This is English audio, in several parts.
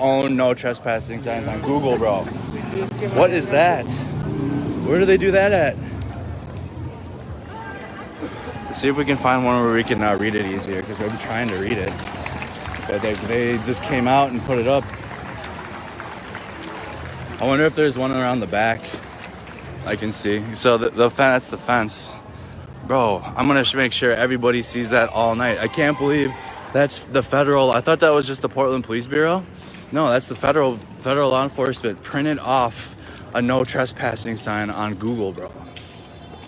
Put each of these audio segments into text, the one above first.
own no trespassing signs on Google, bro. What is that? Where do they do that at? Let's see if we can find one where we can read it easier, because I'm trying to read it. But they just came out and put it up. I wonder if there's one around the back. I can see. So the fence, that's the fence. Bro, I'm gonna make sure everybody sees that all night. I can't believe that's the federal. I thought that was just the Portland Police Bureau. No, that's the federal law enforcement printed off a no trespassing sign on Google, bro.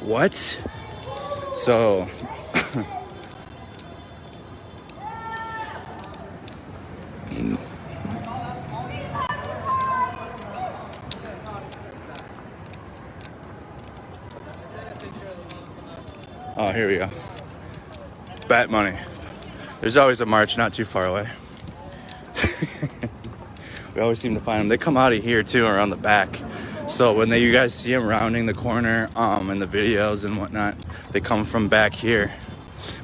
What? So oh, here we go. Bet money. There's always a march not too far away. We always seem to find them. They come out of here too, around the back. So when you guys see them rounding the corner in the videos and whatnot, they come from back here.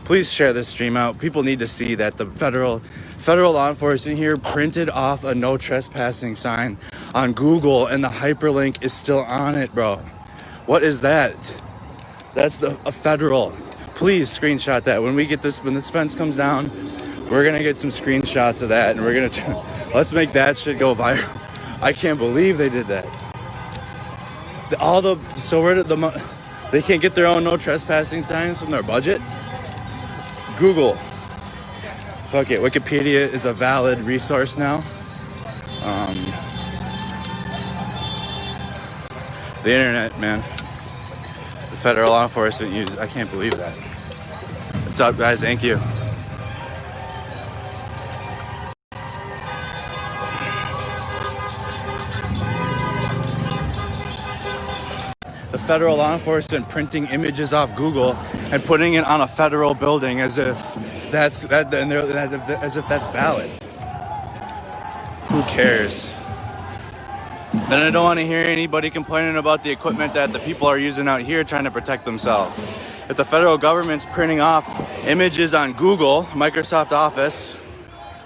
Please share this stream out. People need to see that the federal law enforcement here printed off a no trespassing sign on Google, and the hyperlink is still on it, bro. What is that? That's a federal. Please screenshot that. When this fence comes down, we're gonna get some screenshots of that, and we're gonna let's make that shit go viral. I can't believe they did that. They can't get their own no trespassing signs from their budget? Google. Fuck it. Wikipedia is a valid resource now. The internet, man. The federal law enforcement uses. I can't believe that. What's up, guys? Thank you. The federal law enforcement printing images off Google and putting it on a federal building as if that's valid. Who cares? Then I don't want to hear anybody complaining about the equipment that the people are using out here trying to protect themselves. If the federal government's printing off images on Google, Microsoft Office,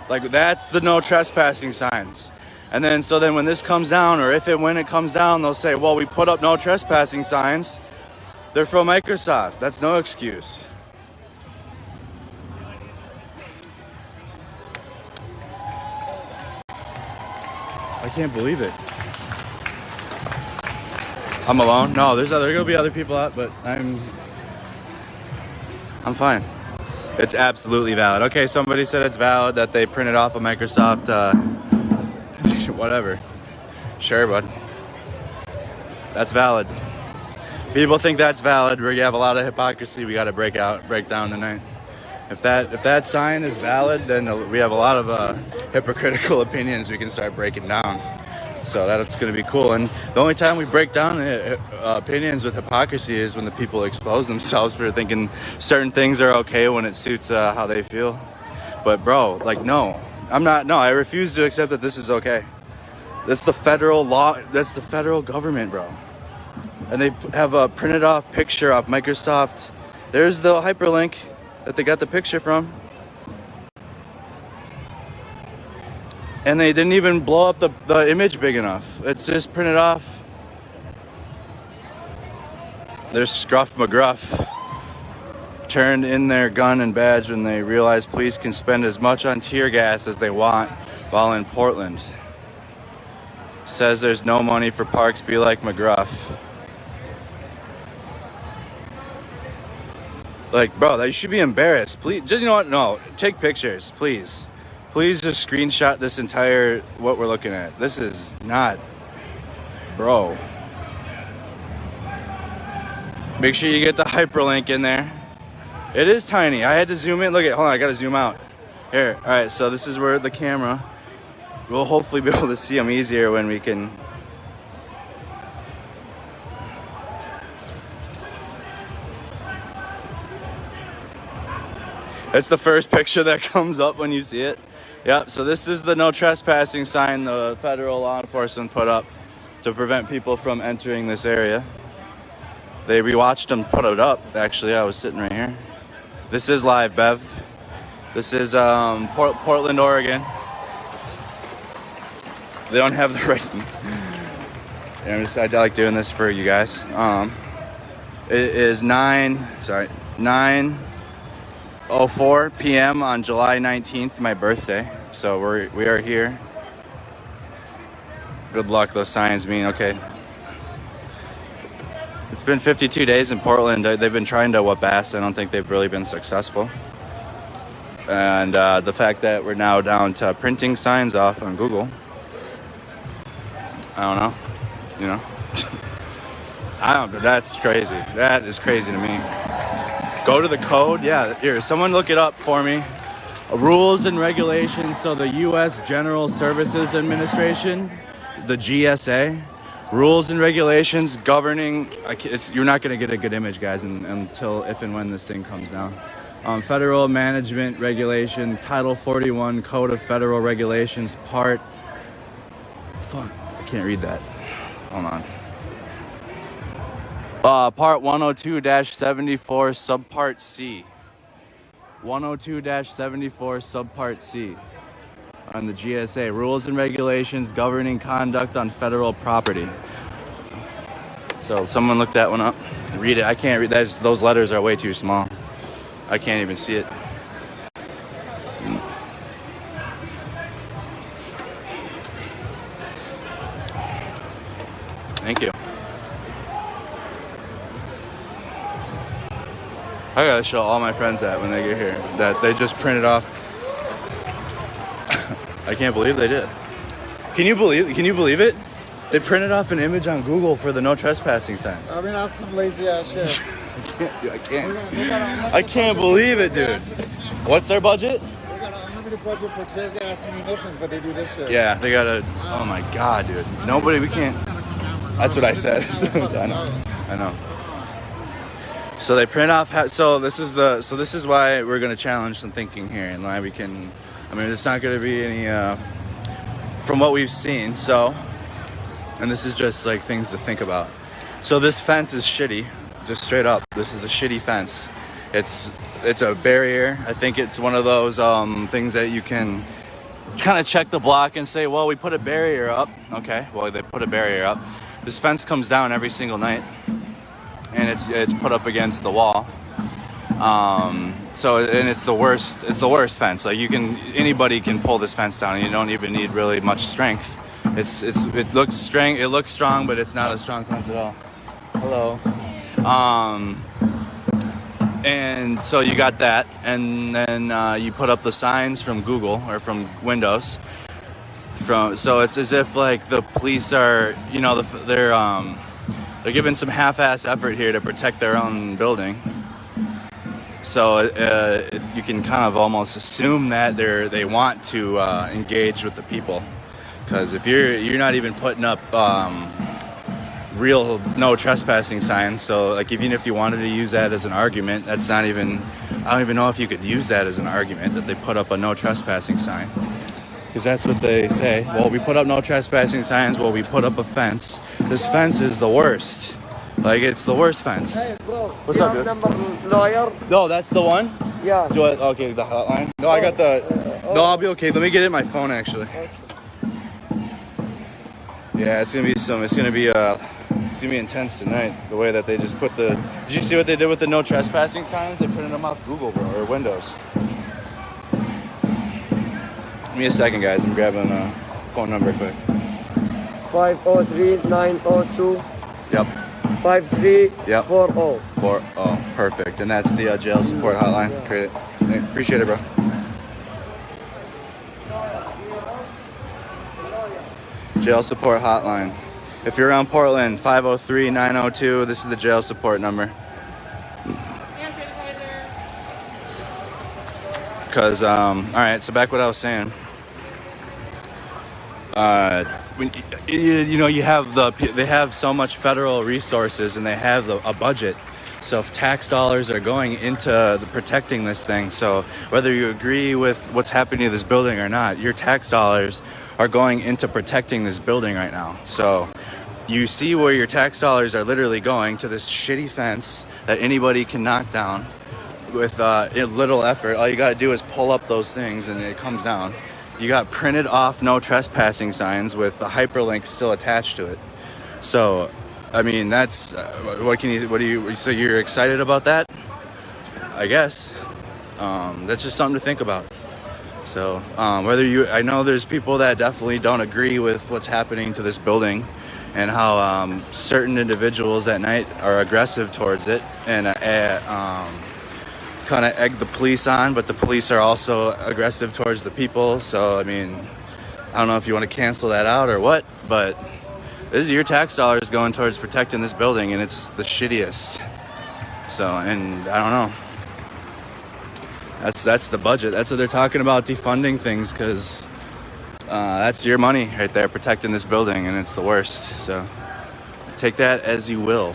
like that's the no trespassing signs. And then when this comes down, or when it comes down, they'll say, well, we put up no trespassing signs. They're from Microsoft. That's no excuse. I can't believe it. I'm alone? No, there are gonna be other people out, but I'm fine. It's absolutely valid. Okay, somebody said it's valid that they printed off a Microsoft whatever. Sure, bud. That's valid. People think that's valid. We have a lot of hypocrisy we got to break down tonight. If that sign is valid, then we have a lot of hypocritical opinions we can start breaking down. So that's going to be cool. And the only time we break down opinions with hypocrisy is when the people expose themselves for thinking certain things are okay when it suits how they feel. But bro, like, no. I refuse to accept that this is okay. That's the federal law. That's the federal government, bro. And they have a printed off picture of Microsoft. There's the hyperlink that they got the picture from. And they didn't even blow up the image big enough. It's just printed off. There's Scruff McGruff. Turned in their gun and badge when they realized police can spend as much on tear gas as they want while in Portland. Says there's no money for parks, be like McGruff. Like, bro, you should be embarrassed. Please, you know what? No, take pictures, please. Please just screenshot this entire, what we're looking at. This is not, bro. Make sure you get the hyperlink in there. It is tiny. I had to zoom in. Look at, hold on, I gotta zoom out. Here, all right, so this is where the camera, we'll hopefully be able to see them easier when we can. It's the first picture that comes up when you see it. Yep, so this is the no trespassing sign the federal law enforcement put up to prevent people from entering this area. We watched them put it up, actually. I was sitting right here. This is live, Bev. This is Portland, Oregon. They don't have the right. I like doing this for you guys. It is 9:04 p.m. on July 19th, my birthday. So we are here. Good luck. Those signs mean okay. It's been 52 days in Portland. They've been trying to whoop ass. I don't think they've really been successful. And the fact that we're now down to printing signs off on Google, I don't know, you know. I don't know, that's crazy. That is crazy to me. Go to the code. Yeah, here, someone look it up for me. Rules and regulations. So the U.S. General Services Administration, the GSA, rules and regulations governing. You're not going to get a good image, guys, until if and when this thing comes down. Federal Management Regulation, Title 41, Code of Federal Regulations, Part. Fuck, I can't read that. Hold on. Part 102-74, Subpart C. 102-74, Subpart C. On the GSA, rules and regulations governing conduct on federal property. So someone look that one up. Read it. I can't read that. Those letters are way too small. I can't even see it. Thank you. I gotta show all my friends that when they get here, that they just printed off. I can't believe they did. Can you believe it? They printed off an image on Google for the no trespassing sign. I mean, that's some lazy ass shit. I can't believe it, dude. What's their budget? They got an unlimited budget for tear gas and munitions, but they do this shit. Yeah, they got a. Oh my god, dude. We can't. That's what I said. I know. So they print off. So this is why we're gonna challenge some thinking here, and why we can. I mean, it's not gonna be any. From what we've seen, so. And this is just like things to think about. So this fence is shitty. Just straight up, this is a shitty fence. It's a barrier. I think it's one of those things that you can kind of check the block and say, well, we put a barrier up. Okay, well, they put a barrier up. This fence comes down every single night, and it's put up against the wall. So and it's the worst fence. Like anybody can pull this fence down, and you don't even need really much strength. It looks strong, but it's not a strong fence at all. Hello. And so you got that, and then you put up the signs from Google or from Windows. So it's as if like the police are, they're giving some half-ass effort here to protect their own building. So you can kind of almost assume that they want to engage with the people, because if you're not even putting up real no trespassing signs, so like even if you wanted to use that as an argument, that's not even. I don't even know if you could use that as an argument that they put up a no trespassing sign, because that's what they say. Well, we put up no trespassing signs. Well, we put up a fence. This fence is the worst. Like, it's the worst fence. Hey, bro. What's up, dude? Number lawyer? No, that's the one? Yeah. Okay, the hotline? No, I got the... No, I'll be okay. Let me get it in my phone, actually. Yeah, it's gonna be intense tonight. The way that they just put the... Did you see what they did with the no trespassing signs? They printed them off Google, bro, or Windows. Give me a second, guys. I'm grabbing a phone number quick. 503-902. Yep. 5340. Perfect. And that's the jail support hotline. Yeah. Great. Appreciate it, bro. Jail support hotline. If you're around Portland, 503-902. This is the jail support number. Because, all right, so back what I was saying. When they have so much federal resources, and they have a budget. So if tax dollars are going into protecting this thing, so whether you agree with what's happening to this building or not, your tax dollars are going into protecting this building right now. So you see where your tax dollars are literally going to this shitty fence that anybody can knock down with little effort. All you got to do is pull up those things and it comes down. you got printed off no trespassing signs with the hyperlink still attached to it. So, I mean, that's so you're excited about that? I guess. That's just something to think about. So, I know there's people that definitely don't agree with what's happening to this building and how certain individuals at night are aggressive towards it and kind of egg the police on, but the police are also aggressive towards the people. So, I mean, I don't know if you want to cancel that out or what, but this is your tax dollars going towards protecting this building, and it's the shittiest. So, and I don't know. That's the budget. That's what they're talking about, defunding things, because that's your money right there, protecting this building, and it's the worst. So take that as you will.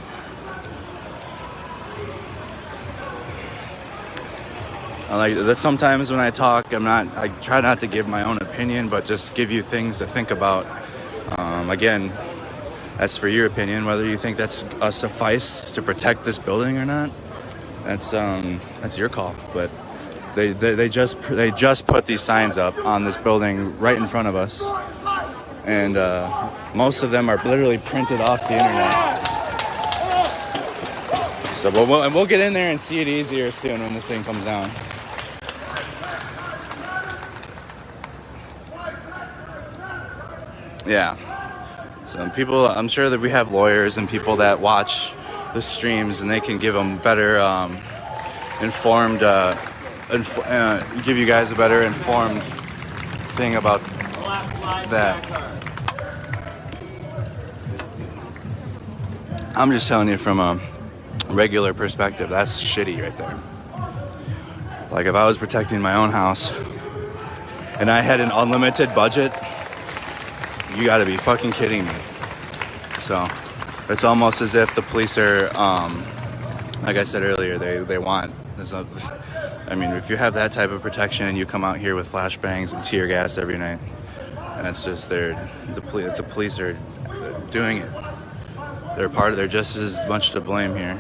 Like that. Sometimes when I talk, I try not to give my own opinion, but just give you things to think about. Again, that's for your opinion, whether you think that's a suffice to protect this building or not. That's your call. But they just put these signs up on this building right in front of us, and most of them are literally printed off the internet. So we'll get in there and see it easier soon when this thing comes down. Yeah. So people, I'm sure that we have lawyers and people that watch the streams, and they can give them better informed, give you guys a better informed thing about that. I'm just telling you from a regular perspective, that's shitty right there. Like if I was protecting my own house and I had an unlimited budget, you gotta be fucking kidding me. So it's almost as if the police are, like I said earlier, they want, I mean, if you have that type of protection and you come out here with flashbangs and tear gas every night, and it's just the police are doing it. They're just as much to blame here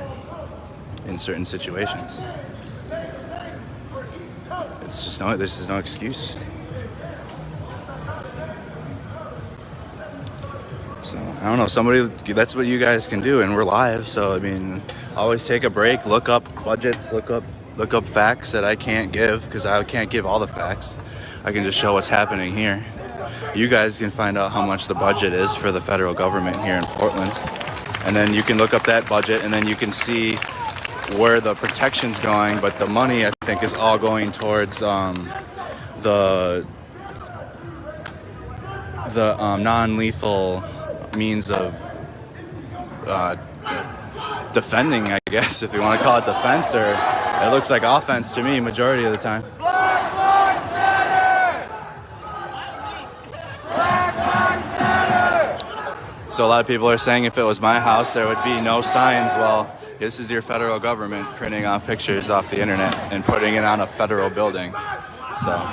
in certain situations. It's just this is no excuse. So I don't know, that's what you guys can do, and we're live. So I mean, always take a break, look up budgets, look up facts that I can't give, because I can't give all the facts. I can just show what's happening here. You guys can find out how much the budget is for the federal government here in Portland, and then you can look up that budget, and then you can see where the protection's going. But the money, I think, is all going towards the non-lethal means of defending, I guess, if you want to call it defense, or it looks like offense to me majority of the time. Black Lives Matter! Black Lives Matter! So a lot of people are saying if it was my house, there would be no signs. Well, this is your federal government printing off pictures off the internet and putting it on a federal building. So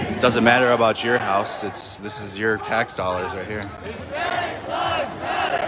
it doesn't matter about your house. This is your tax dollars right here. Black Lives Matter!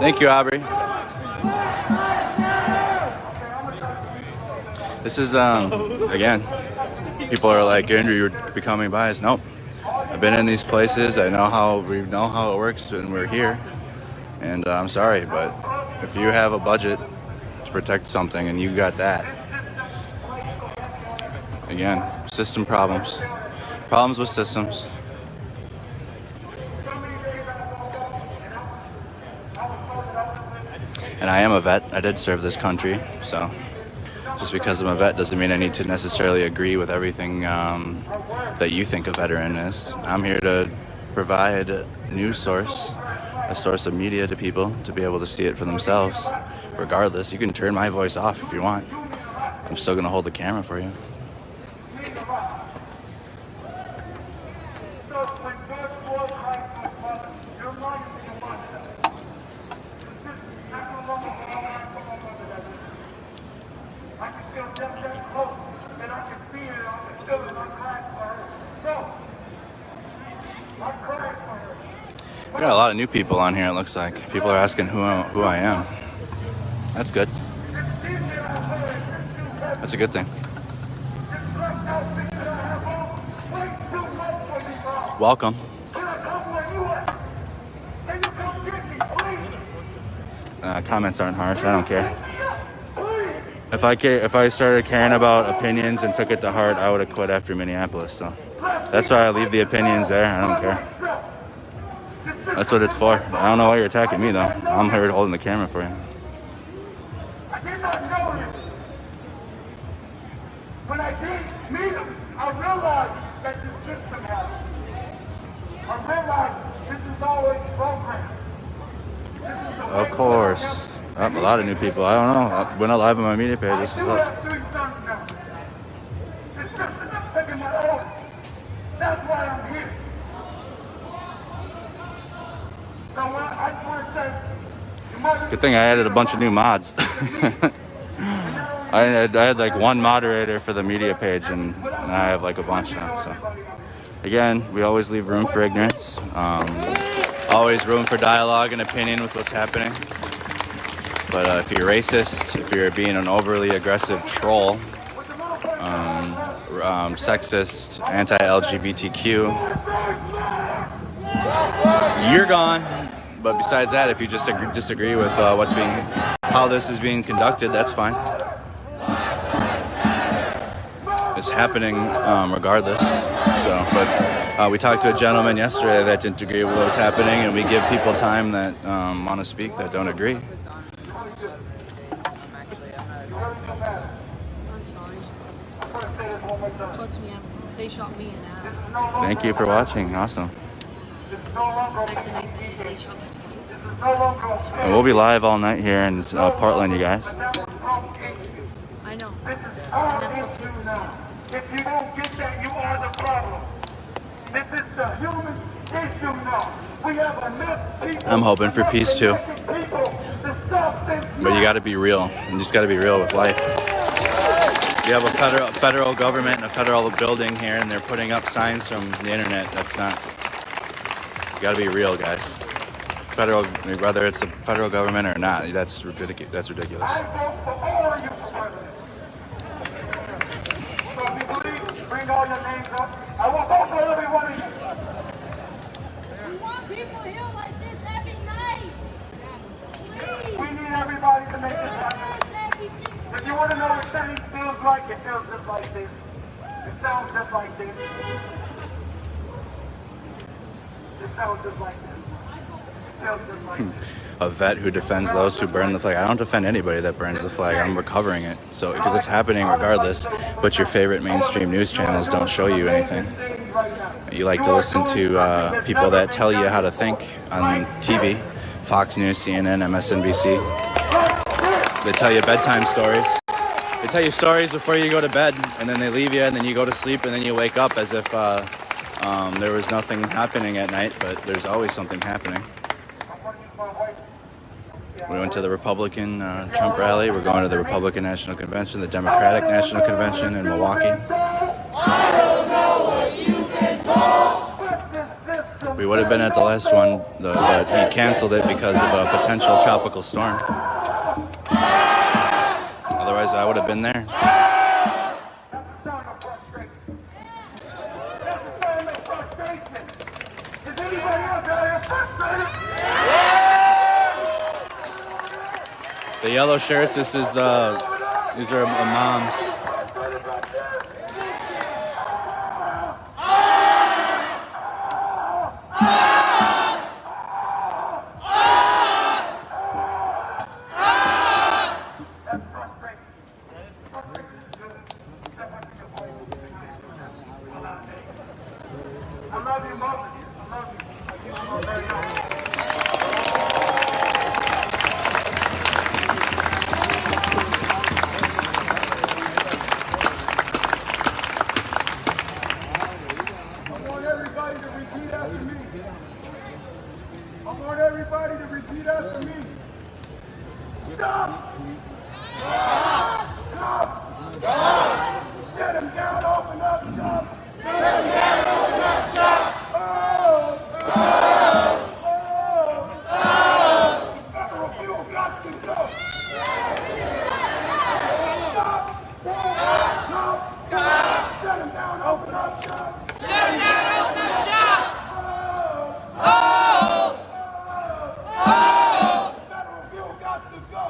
Thank you, Aubrey. This is, again, people are like, Andrew, you're becoming biased. Nope. I've been in these places. We know how it works, and we're here. And I'm sorry, but if you have a budget to protect something and you got that, again, system problems. Problems with systems. And I am a vet. I did serve this country, so just because I'm a vet doesn't mean I need to necessarily agree with everything that you think a veteran is. I'm here to provide a news source, a source of media to people to be able to see it for themselves. Regardless, you can turn my voice off if you want. I'm still gonna hold the camera for you. We got a lot of new people on here, it looks like. People are asking who I am. That's good. That's a good thing. Welcome. Comments aren't harsh. I don't care. If I started caring about opinions and took it to heart, I would have quit after Minneapolis. So that's why I leave the opinions there. I don't care. That's what it's for. I don't know why you're attacking me though. I'm here holding the camera for you. I did not know him. When I did meet him, I realized that the system has. I realized this is always programmed. Of course. A lot of new people. I don't know. Went out live on my media page. This is up. Have 3 sons now. The system is taking my oath. That's why I'm here. So I just want to say, Good thing I added a bunch of new mods. I had like one moderator for the media page, and I have like a bunch now. So again, we always leave room for ignorance. Always room for dialogue and opinion with what's happening. But if you're racist, if you're being an overly aggressive troll, sexist, anti-LGBTQ, you're gone. But besides that, if you just disagree with how this is being conducted, that's fine. It's happening regardless. So, but we talked to a gentleman yesterday that didn't agree with what was happening, and we give people time that want to speak that don't agree. I'm sorry. Trust me, they shot me in half. Thank you for watching. Awesome. Back the night they shot me twice. And we'll be live all night here in Portland, you guys. I know. And that's what pisses me off. if you don't get that, you are the problem. This is the human issue now. We have enough people. I'm hoping for peace too. But you got to be real. You just got to be real with life. You have a federal government and a federal building here, and they're putting up signs from the internet. That's not. You got to be real, guys. Federal, whether it's the federal government or not, that's ridiculous. That's ridiculous. I vote for all of you for president. So if you believe, bring all your names up. I will vote for every one of you. We want people here like this every night. We need everybody to make this happen. If you want to know what change feels like, it feels just like this. It sounds just like this. It sounds just like this. It feels just like this. A vet who defends those who burn the flag. I don't defend anybody that burns the flag. I'm recovering it. So because it's happening regardless, but your favorite mainstream news channels don't show you anything. You like to listen to people that tell you how to think on TV, Fox News, CNN, MSNBC. They tell you bedtime stories. They tell you stories before you go to bed, and then they leave you, and then you go to sleep, and then you wake up as if there was nothing happening at night, but there's always something happening. We went to the Republican Trump rally. We're going to the Republican National Convention, the Democratic National Convention in Milwaukee. We would have been at the last one, but he canceled it because of a potential tropical storm. Otherwise, I would have been there. Is anybody else out here frustrated? The yellow shirts, these are moms. everybody to repeat after me. Stop! Stop! Stop! Shut him down, open up shop! Shut him down, open up shop! Oh! Oh! Oh! Oh! Federal fuel got to go! Stop! Stop! Stop! Shut him down, open up shop! Shut him down, open up shop! Oh! Oh! Oh! Federal fuel got to go!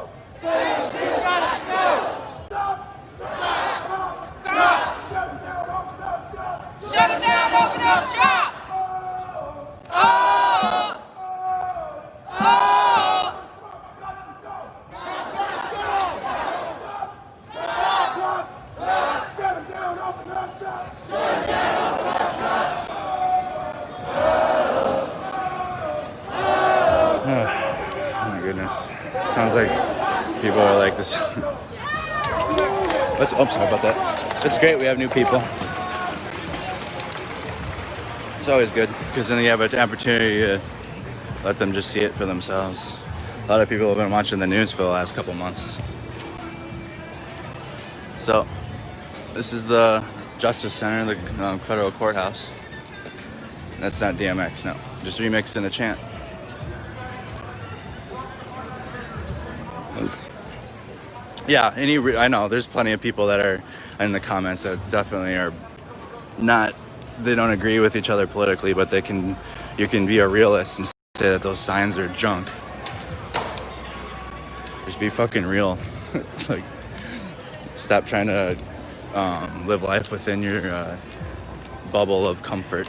Shut him down, open up shop! Oh! Oh! Oh my goodness. Sounds like people are like this. Let's, oh, sorry about that. It's great we have new people. It's always good because then you have an opportunity to let them just see it for themselves. A lot of people have been watching the news for the last couple months. So, this is the Justice Center, the federal courthouse. That's not DMX, no. Just remixing a chant. Yeah, I know there's plenty of people that are in the comments that definitely are not, they don't agree with each other politically, but you can be a realist and say that those signs are junk. Just be fucking real. Like, stop trying to live life within your bubble of comfort.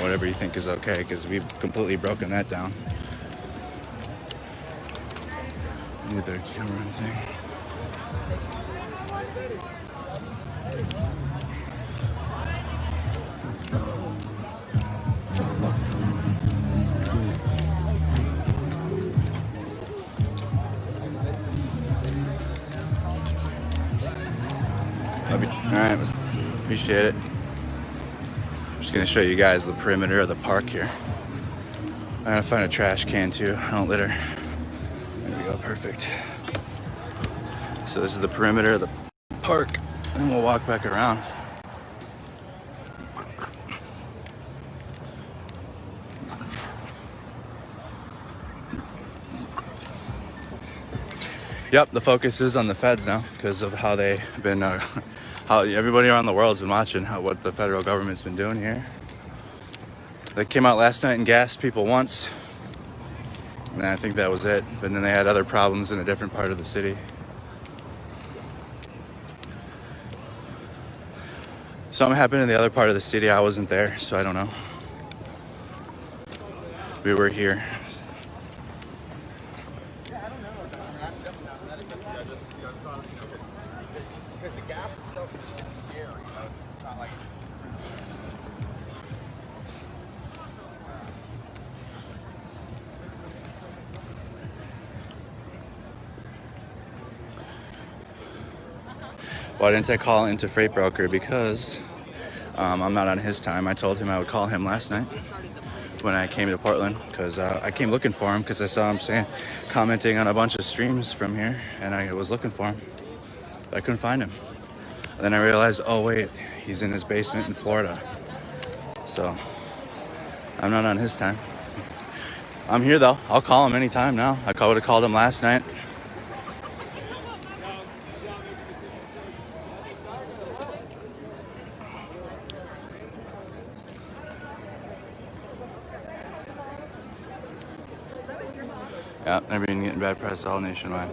Whatever you think is okay, because we've completely broken that down. Need their camera thing. Alright, appreciate it. I'm just gonna show you guys the perimeter of the park here. I'm gonna find a trash can too. I don't litter. There we go, perfect. So this is the perimeter of the park, and we'll walk back around. Yep, the focus is on the feds now because of how they've been, how everybody around the world's been watching what the federal government's been doing here. They came out last night and gassed people once, and I think that was it. But then they had other problems in a different part of the city. Something happened in the other part of the city. I wasn't there, so I don't know. We were here. Why didn't I call into Freight Broker? Because I'm not on his time. I told him I would call him last night when I came to Portland, because I came looking for him because I saw him commenting on a bunch of streams from here, and I was looking for him, but I couldn't find him. And then I realized, oh wait, he's in his basement in Florida. So I'm not on his time. I'm here though. I'll call him anytime now. I would have called him last night. Yeah, they're been getting bad press all nationwide.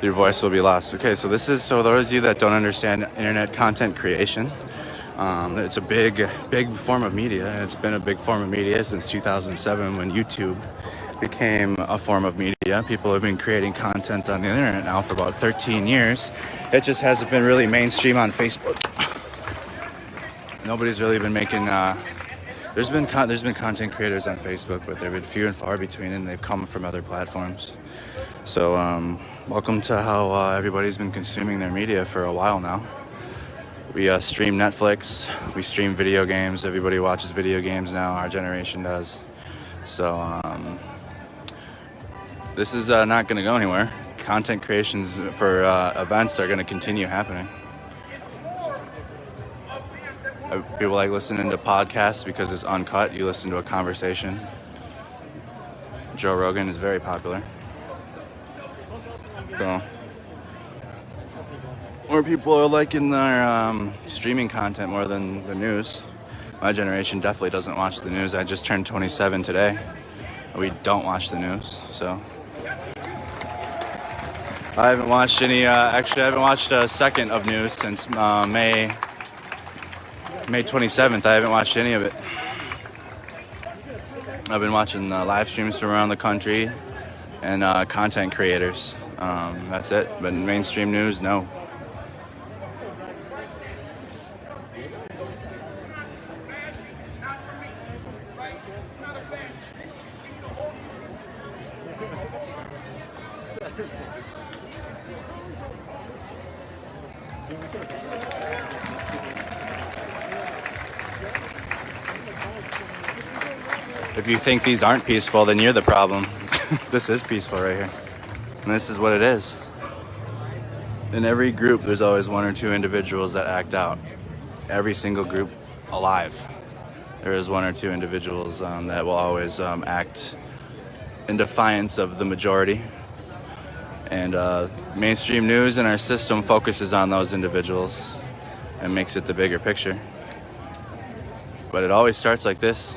Your voice will be lost. Okay, so this is, so those of you that don't understand internet content creation, it's a big form of media, and it's been a big form of media since 2007 when YouTube became a form of media. People have been creating content on the internet now for about 13 years. It just hasn't been really mainstream on Facebook. Nobody's really been making there's been content creators on Facebook, but they've been few and far between, and they've come from other platforms. So welcome to how everybody's been consuming their media for a while now. We stream Netflix, we stream video games. Everybody watches video games now. Our generation does. So this is not going to go anywhere. Content creations for events are going to continue happening. People like listening to podcasts because it's uncut. You listen to a conversation. Joe Rogan is very popular. So more people are liking their streaming content more than the news. My generation definitely doesn't watch the news. I just turned 27 today. We don't watch the news, so. I haven't watched any, actually I haven't watched a second of news since May 27th. I haven't watched any of it. I've been watching live streams from around the country and content creators. That's it, but mainstream news, no. If you think these aren't peaceful, then you're the problem. This is peaceful right here. And this is what it is. In every group, there's always one or two individuals that act out. Every single group alive, there is one or two individuals that will always act in defiance of the majority. And mainstream news in our system focuses on those individuals and makes it the bigger picture. But it always starts like this.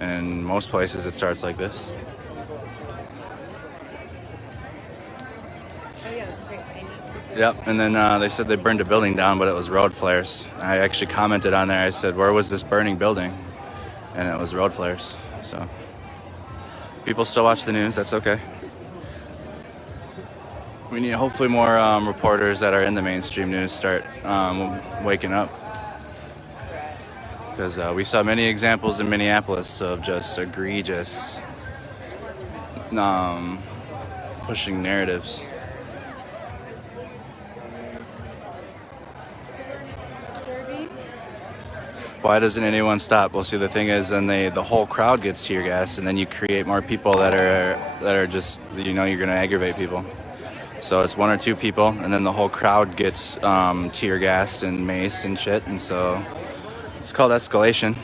In most places, it starts like this. Yep, and then they said they burned a building down, but it was road flares. I actually commented on there. I said, where was this burning building? And it was road flares. So people still watch the news. That's okay. We need hopefully more reporters that are in the mainstream news start waking up. Because we saw many examples in Minneapolis of just egregious pushing narratives. Why doesn't anyone stop? Well, see, the thing is, then the whole crowd gets tear gas, and then you create more people that are just, you're going to aggravate people. So it's one or two people, and then the whole crowd gets tear gassed and maced and shit, and so it's called escalation.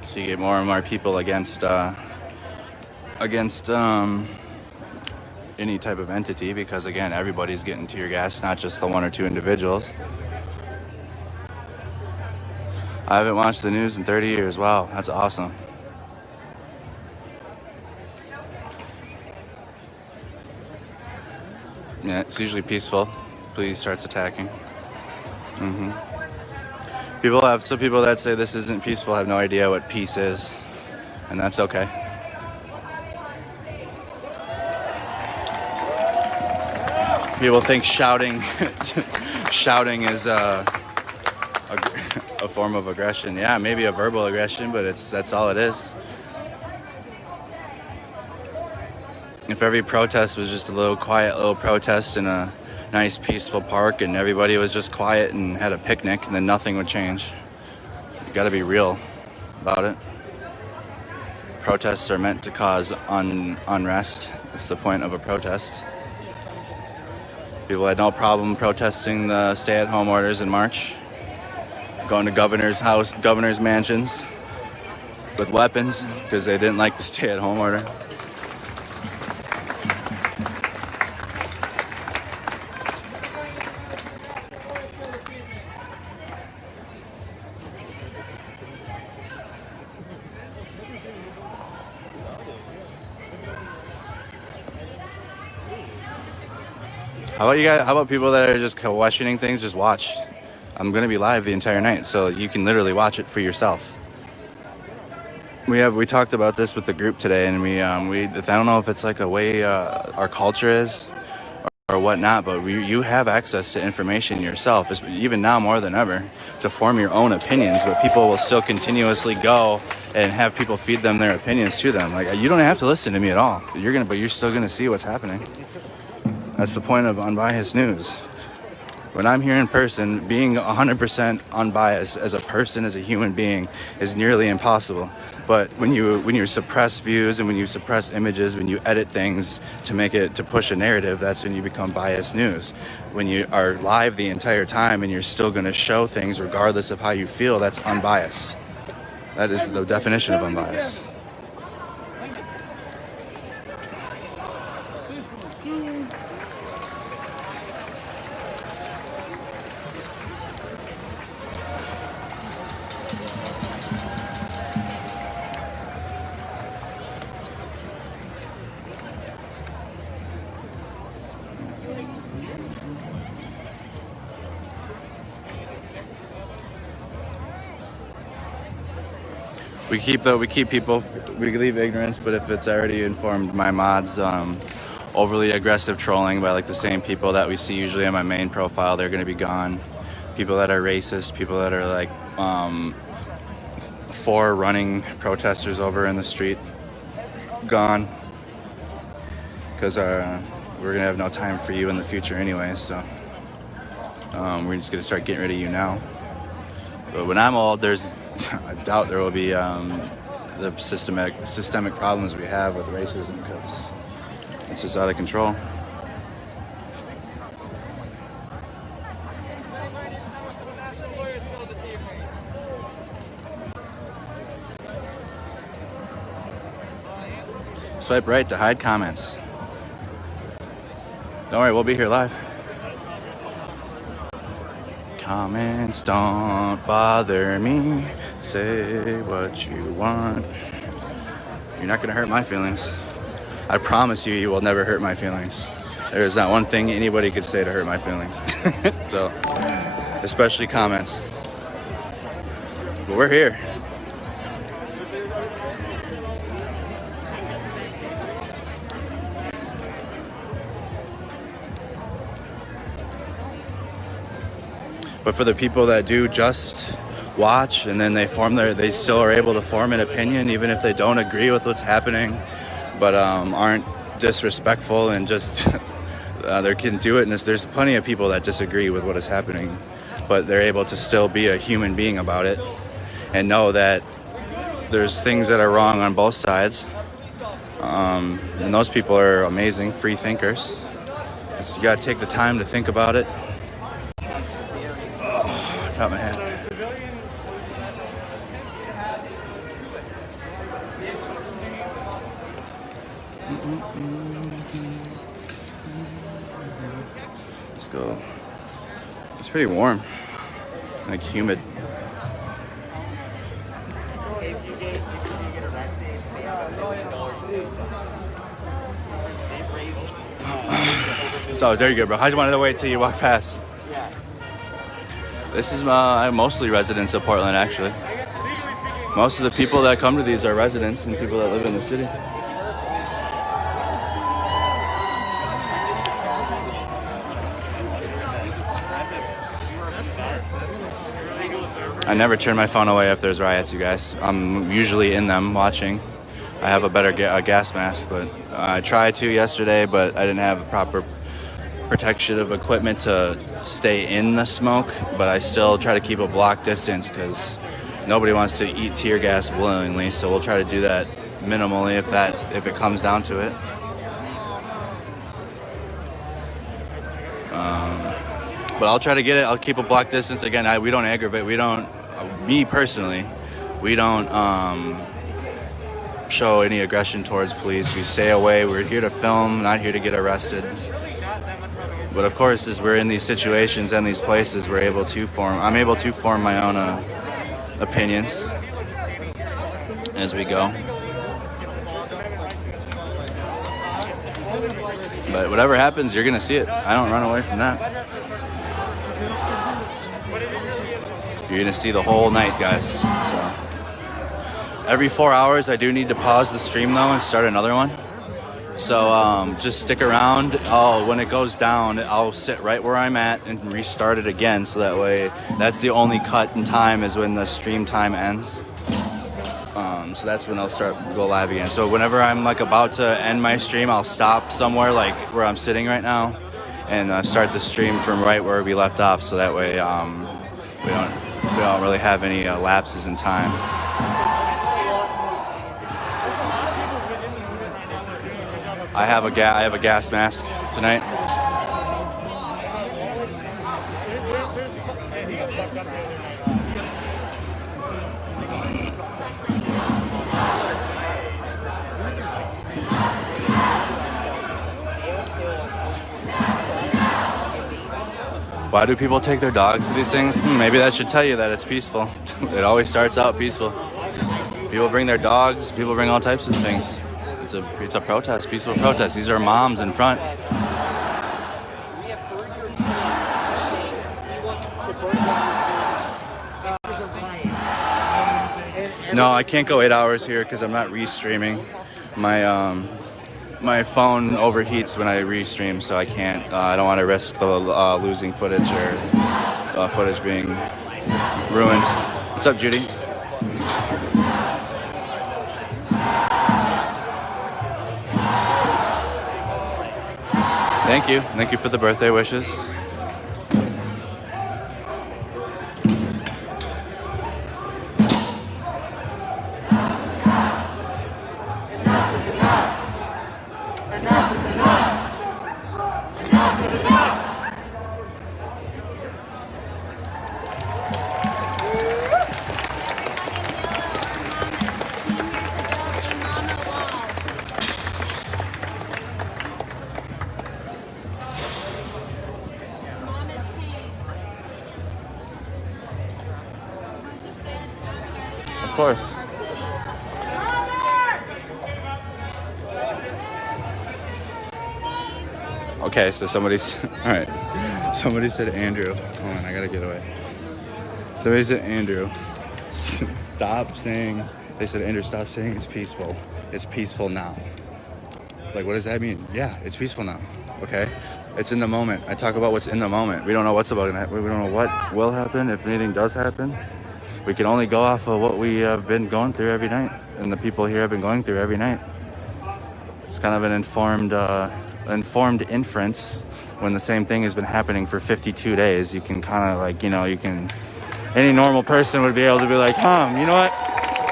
So you get more and more people against any type of entity, because again, everybody's getting tear gas, not just the one or two individuals. I haven't watched the news in 30 years. Wow, that's awesome. Yeah, it's usually peaceful. Police starts attacking. Some people that say this isn't peaceful have no idea what peace is, and that's okay. People think shouting is a form of aggression. Yeah, maybe a verbal aggression, but that's all it is. If every protest was just a little quiet little protest in a nice peaceful park and everybody was just quiet and had a picnic, then nothing would change. You gotta be real about it. Protests are meant to cause unrest. That's the point of a protest. People had no problem protesting the stay-at-home orders in March, going to governor's mansions with weapons because they didn't like the stay-at-home order. How about you guys? How about people that are just questioning things? Just watch. I'm gonna be live the entire night, so you can literally watch it for yourself. we talked about this with the group today, and I don't know if it's like a way our culture is or whatnot, but you have access to information yourself, even now more than ever, to form your own opinions. But people will still continuously go and have people feed them their opinions to them. Like, you don't have to listen to me at all. But you're still gonna see what's happening. That's the point of unbiased news. When I'm here in person, being 100% unbiased as a person, as a human being, is nearly impossible. But when you suppress views and when you suppress images, when you edit things to push a narrative, that's when you become biased news. When you are live the entire time and you're still going to show things regardless of how you feel, that's unbiased. That is the definition of unbiased. We leave ignorance, but if it's already informed my mods, overly aggressive trolling by like the same people that we see usually on my main profile, they're going to be gone. People that are racist, people that are like for running protesters over in the street, gone. Because we're going to have no time for you in the future anyway, so we're just going to start getting rid of you now. But when I'm old, I doubt there will be the systemic problems we have with racism, because it's just out of control. Swipe right to hide comments. Don't worry, we'll be here live. Comments don't bother me. Say what you want. You're not gonna hurt my feelings. I promise you, you will never hurt my feelings. There is not one thing anybody could say to hurt my feelings. So, especially comments. But we're here. But for the people that do just watch and then they still are able to form an opinion even if they don't agree with what's happening, but aren't disrespectful and just they can do it. And there's plenty of people that disagree with what is happening, but they're able to still be a human being about it and know that there's things that are wrong on both sides. And those people are amazing, free thinkers. So you gotta take the time to think about it. Got my hand. Let's go. It's pretty warm, like humid. So there you go, bro. I just wanted to wait till you walk past. This is mostly residents of Portland, actually. Most of the people that come to these are residents and people that live in the city. I never turn my phone away if there's riots, you guys. I'm usually in them watching. I have a better gas mask, but I tried to yesterday, but I didn't have the proper protective equipment to stay in the smoke, but I still try to keep a block distance because nobody wants to eat tear gas willingly, so we'll try to do that minimally if it comes down to it. But I'll try to get it. I'll keep a block distance. Again, we don't aggravate. Me personally, we don't show any aggression towards police. We stay away. We're here to film, not here to get arrested. But of course, as we're in these situations and these places, I'm able to form my own opinions as we go. But whatever happens, you're gonna see it. I don't run away from that. You're gonna see the whole night, guys. So Every 4 hours, I do need to pause the stream though and start another one. So just stick around. When it goes down, I'll sit right where I'm at and restart it again. So that way, that's the only cut in time is when the stream time ends. So that's when I'll go live again. So whenever I'm like about to end my stream, I'll stop somewhere like where I'm sitting right now and start the stream from right where we left off. So that way we don't really have any lapses in time. I have a gas mask tonight. Why do people take their dogs to these things? Maybe that should tell you that it's peaceful. It always starts out peaceful. People bring their dogs. People bring all types of things. It's a protest, peaceful protest. These are moms in front. No, I can't go 8 hours here because I'm not restreaming. My phone overheats when I restream, so I can't. I don't want to risk the losing footage or footage being ruined. What's up, Judy? Thank you for the birthday wishes. Of course. Okay, so somebody's all right. Somebody said Andrew. Hold on, I gotta get away. Somebody said Andrew. Stop saying. They said Andrew, stop saying it's peaceful. It's peaceful now. Like, what does that mean? Yeah, it's peaceful now. Okay, it's in the moment. I talk about what's in the moment. We don't know what's about to happen. We don't know what will happen if anything does happen. We can only go off of what we have been going through every night, and the people here have been going through every night. It's kind of an informed inference when the same thing has been happening for 52 days. You can kind of like, any normal person would be able to be like, you know what?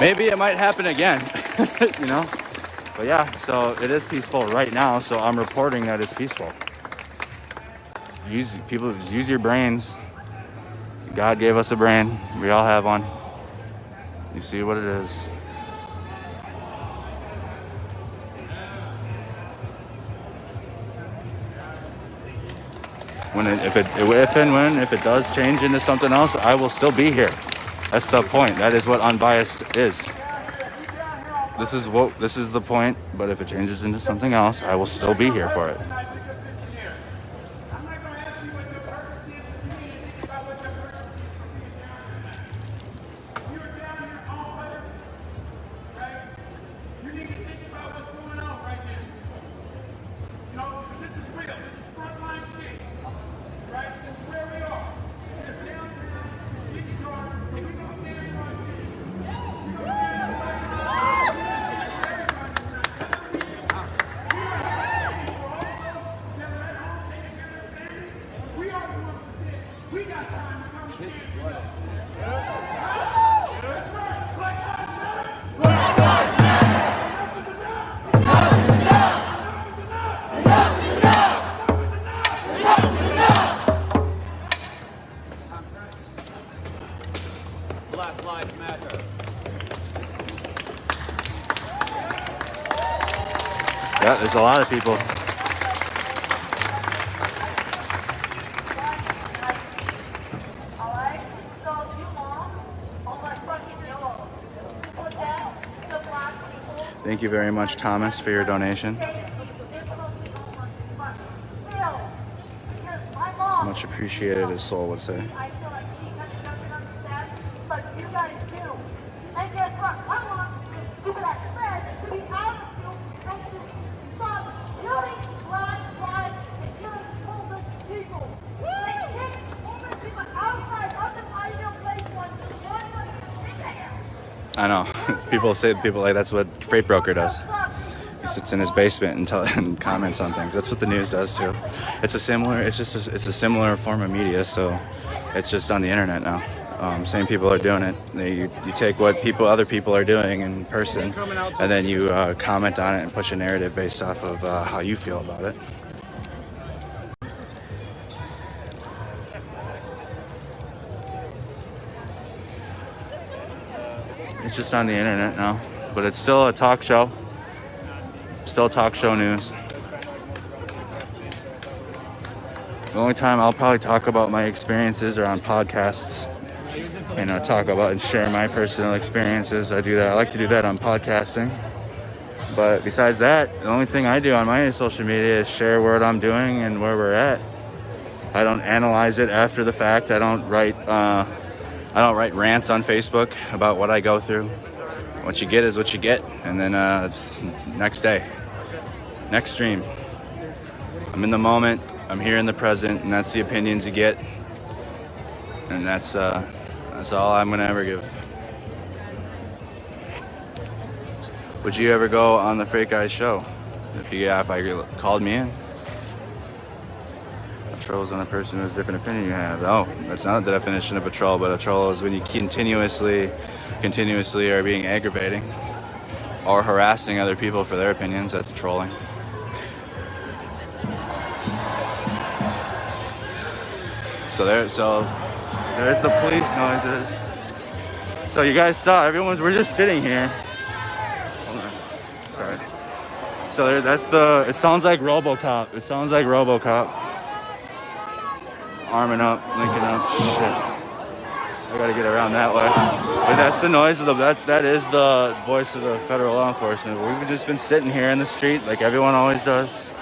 Maybe it might happen again, But yeah, so it is peaceful right now, so I'm reporting that it's peaceful. Use your brains. God gave us a brain. We all have one. You see what it is. If it does change into something else, I will still be here. That's the point. That is what unbiased is. This is the point. But if it changes into something else, I will still be here for it. Black Lives Matter. Yeah, there's a lot of people. Thank you very much, Thomas, for your donation. Much appreciated, as Soul would say. I feel like she kind of doesn't understand, but you guys do. And guess what? I want I know. People like that's what Freight Broker does. He sits in his basement and comments on things. That's what the news does too. It's a similar form of media. So it's just on the internet now. Same people are doing it. You take what other people are doing in person, and then you comment on it and push a narrative based off of how you feel about it. It's just on the internet now, but it's still a talk show. Still talk show news. The only time I'll probably talk about my experiences are on podcasts. And talk about and share my personal experiences. I do that. I like to do that on podcasting. But besides that, the only thing I do on my social media is share what I'm doing and where we're at. I don't analyze it after the fact. I don't write rants on Facebook about what I go through. What you get is what you get, and then it's next day, next stream. I'm in the moment. I'm here in the present, and that's the opinions you get, and that's all I'm gonna ever give. Would you ever go on the Freight Guys show? If I called me in. A troll is on a person who has a different opinion you have. Oh, that's not the definition of a troll, but a troll is when you continuously are being aggravating or harassing other people for their opinions. That's trolling. So there's the police noises. So you guys saw, we're just sitting here. Hold on. Sorry. So it sounds like RoboCop. Arming up, linking up, shit. I gotta get around that way. But that's the noise of that is the voice of the federal law enforcement. We've just been sitting here in the street like everyone always does.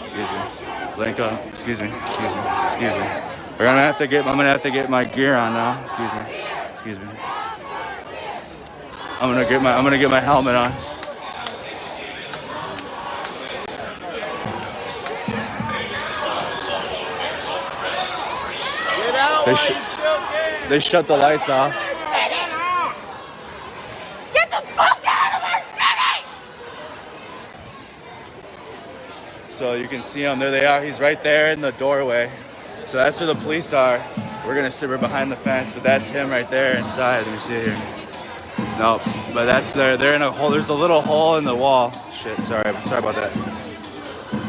Excuse me. Link up. Excuse me. I'm gonna have to get my gear on now. Excuse me. I'm gonna get my helmet on. They shut the lights off. Get the fuck out of our city! So you can see him. There they are. He's right there in the doorway. So that's where the police are. We're behind the fence, but that's him right there inside. Let me see here. Nope. But that's they're in a hole. There's a little hole in the wall. Shit. Sorry about that.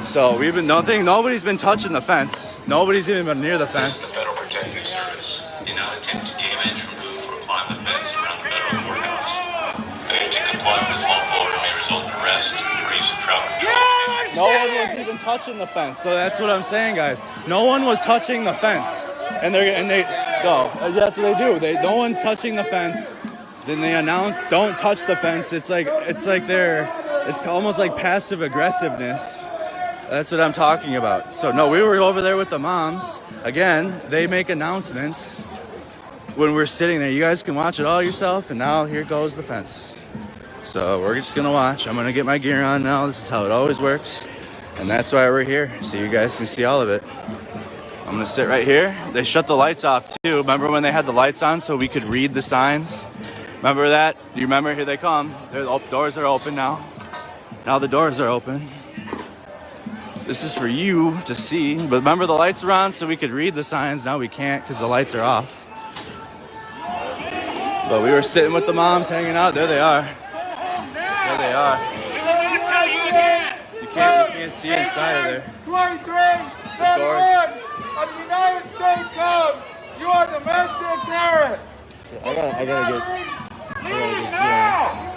So nobody's been touching the fence. Nobody's even been near the fence. Federal Protective Service did not attempt to damage, remove, or climb the fence around the federal courthouse. Failure to comply with this lawful order may result in arrest, freeze, and travel. No one was even touching the fence. So that's what I'm saying, guys. No one was touching the fence, that's what they do. No one's touching the fence. Then they announce, "Don't touch the fence." It's almost like passive aggressiveness. That's what I'm talking about. So no, we were over there with the moms. Again, they make announcements when we're sitting there. You guys can watch it all yourself, and now here goes the fence. So we're just gonna watch. I'm gonna get my gear on now. This is how it always works. And that's why we're here, so you guys can see all of it. I'm gonna sit right here. They shut the lights off too. Remember when they had the lights on so we could read the signs? Remember that? Do you remember? Here they come. The doors are open now. Now the doors are open. This is for you to see. But remember, the lights are on so we could read the signs. Now we can't because the lights are off. But we were sitting with the moms hanging out. There they are. There they are. You can't see inside of there. 23, 31 of the United States Code. You are domestic terrorists. I gotta get. Now!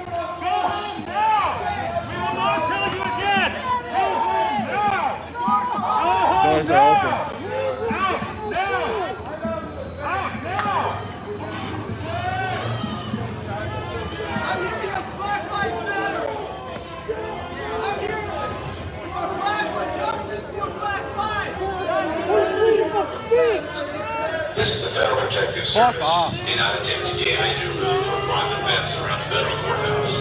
Doors are open. This is the Federal Protective Service. Fuck off. Did not attempt to damage, remove, or climb the fence around the federal courthouse.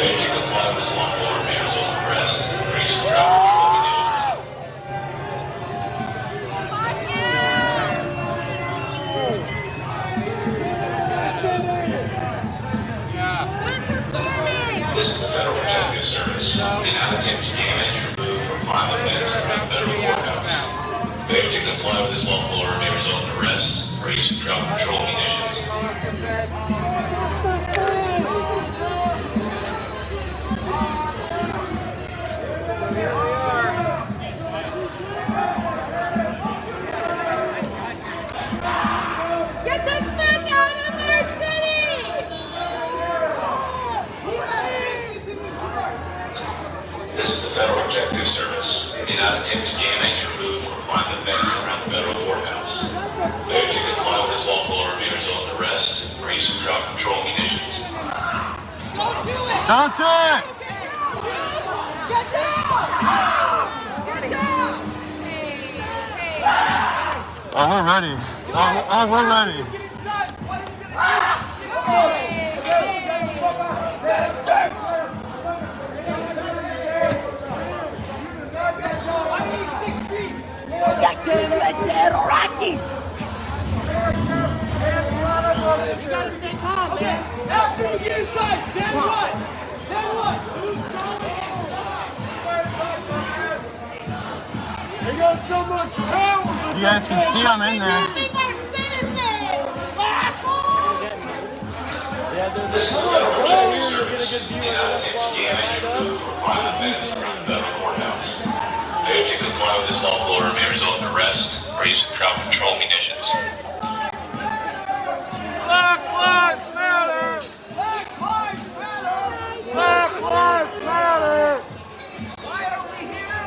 Failure to comply with this lawful order may result in arrest, freeze, and travel. Courthouse. Failure to comply with this lawful order may result in arrest or use of crowd control munitions. Don't do it! Get down! Get down! Oh, we're ready. Oh, we're ready. Rocky! You gotta stay calm, man. After you get inside, then what? Then what? They got so much power. You guys can see them in there. Failure to comply with this lawful order may result in arrest or use of crowd control munitions. Black Lives Matter! Black Lives Matter! Black Lives Matter! Why are we here?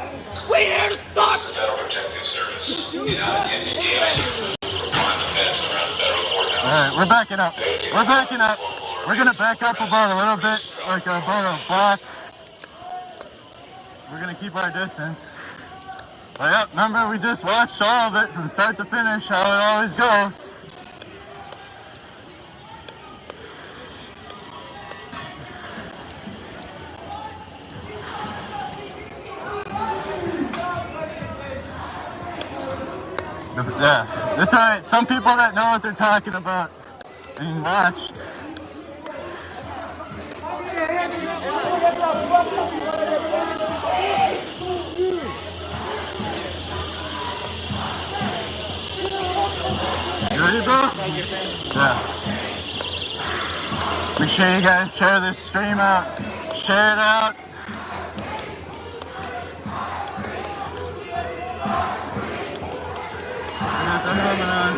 We're here to stop! The Federal Protective Service did not intend to damage or climb the fence around the federal courthouse. Alright, we're backing up. We're backing up. We're gonna back up about a little bit, like about a block. We're gonna keep our distance. But yep, remember we just watched all of it from start to finish, how it always goes. Yeah, that's alright. Some people that know what they're talking about and watched. You ready, bro? Yeah. Make sure you guys share this stream out. Share it out. We got the helmet on.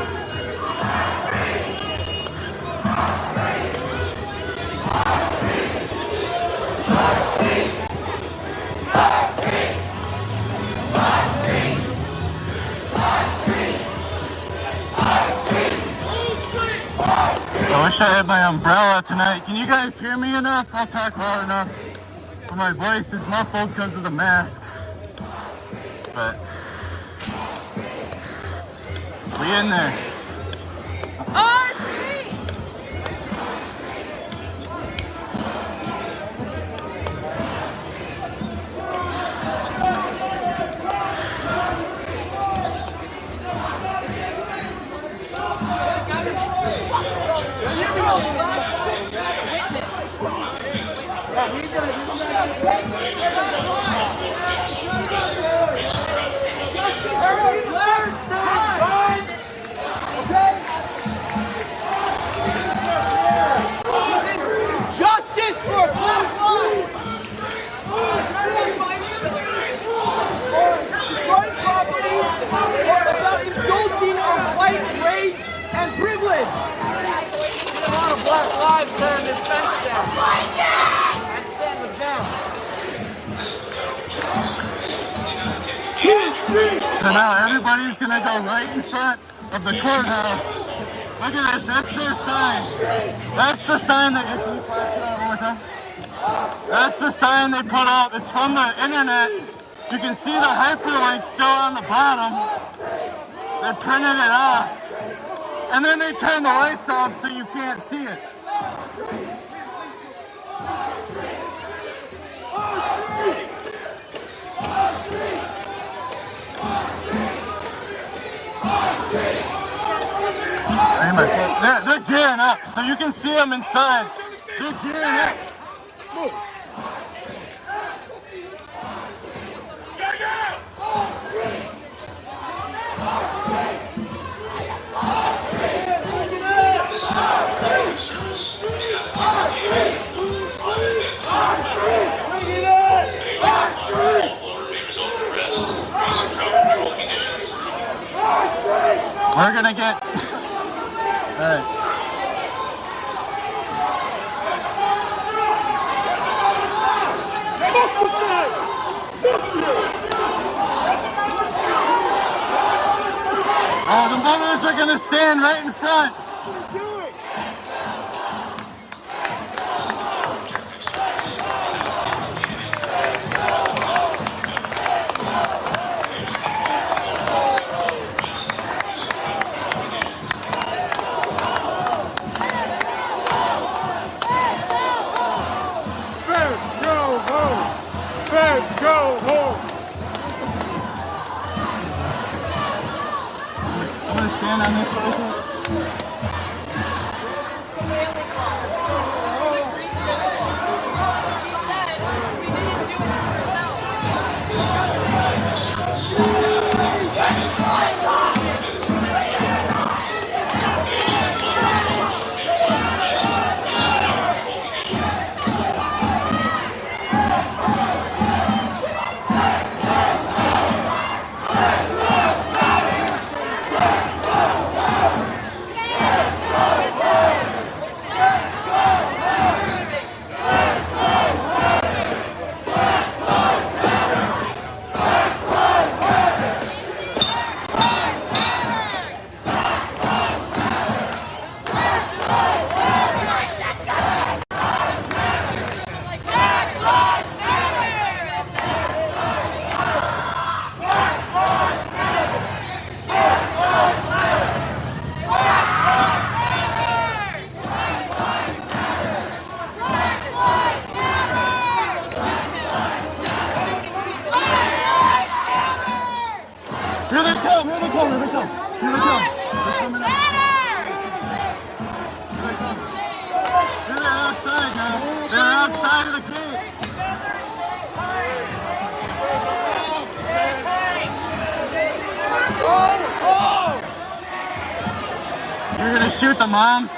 I wish I had my umbrella tonight. Can you guys hear me enough? I'll talk loud enough. But my voice is muffled because of the mask. But we in there. Oh, sweet! Justice for Black Lives! Destroying property or about indulging our white rage and privilege! A lot of Black Lives tearing this fence down. I stand with them. So now everybody's gonna go right in front of the courthouse. Look at this, that's their sign. That's the sign that you can flash it out one more time. That's the sign they put out. It's from the internet. You can see the hyperlink still on the bottom. They printed it off. And then they turn the lights off so you can't see it. They're gearing up, so you can see them inside. They're gearing up. Move. We're gonna get. All right. The mothers are gonna stand right in front. Let's go home. I'm gonna stand on this real quick. Here they come, here they come, here they come. Here they come. They're coming out. Here they come. Here they're outside now. They're outside of the gate. You're gonna shoot the moms?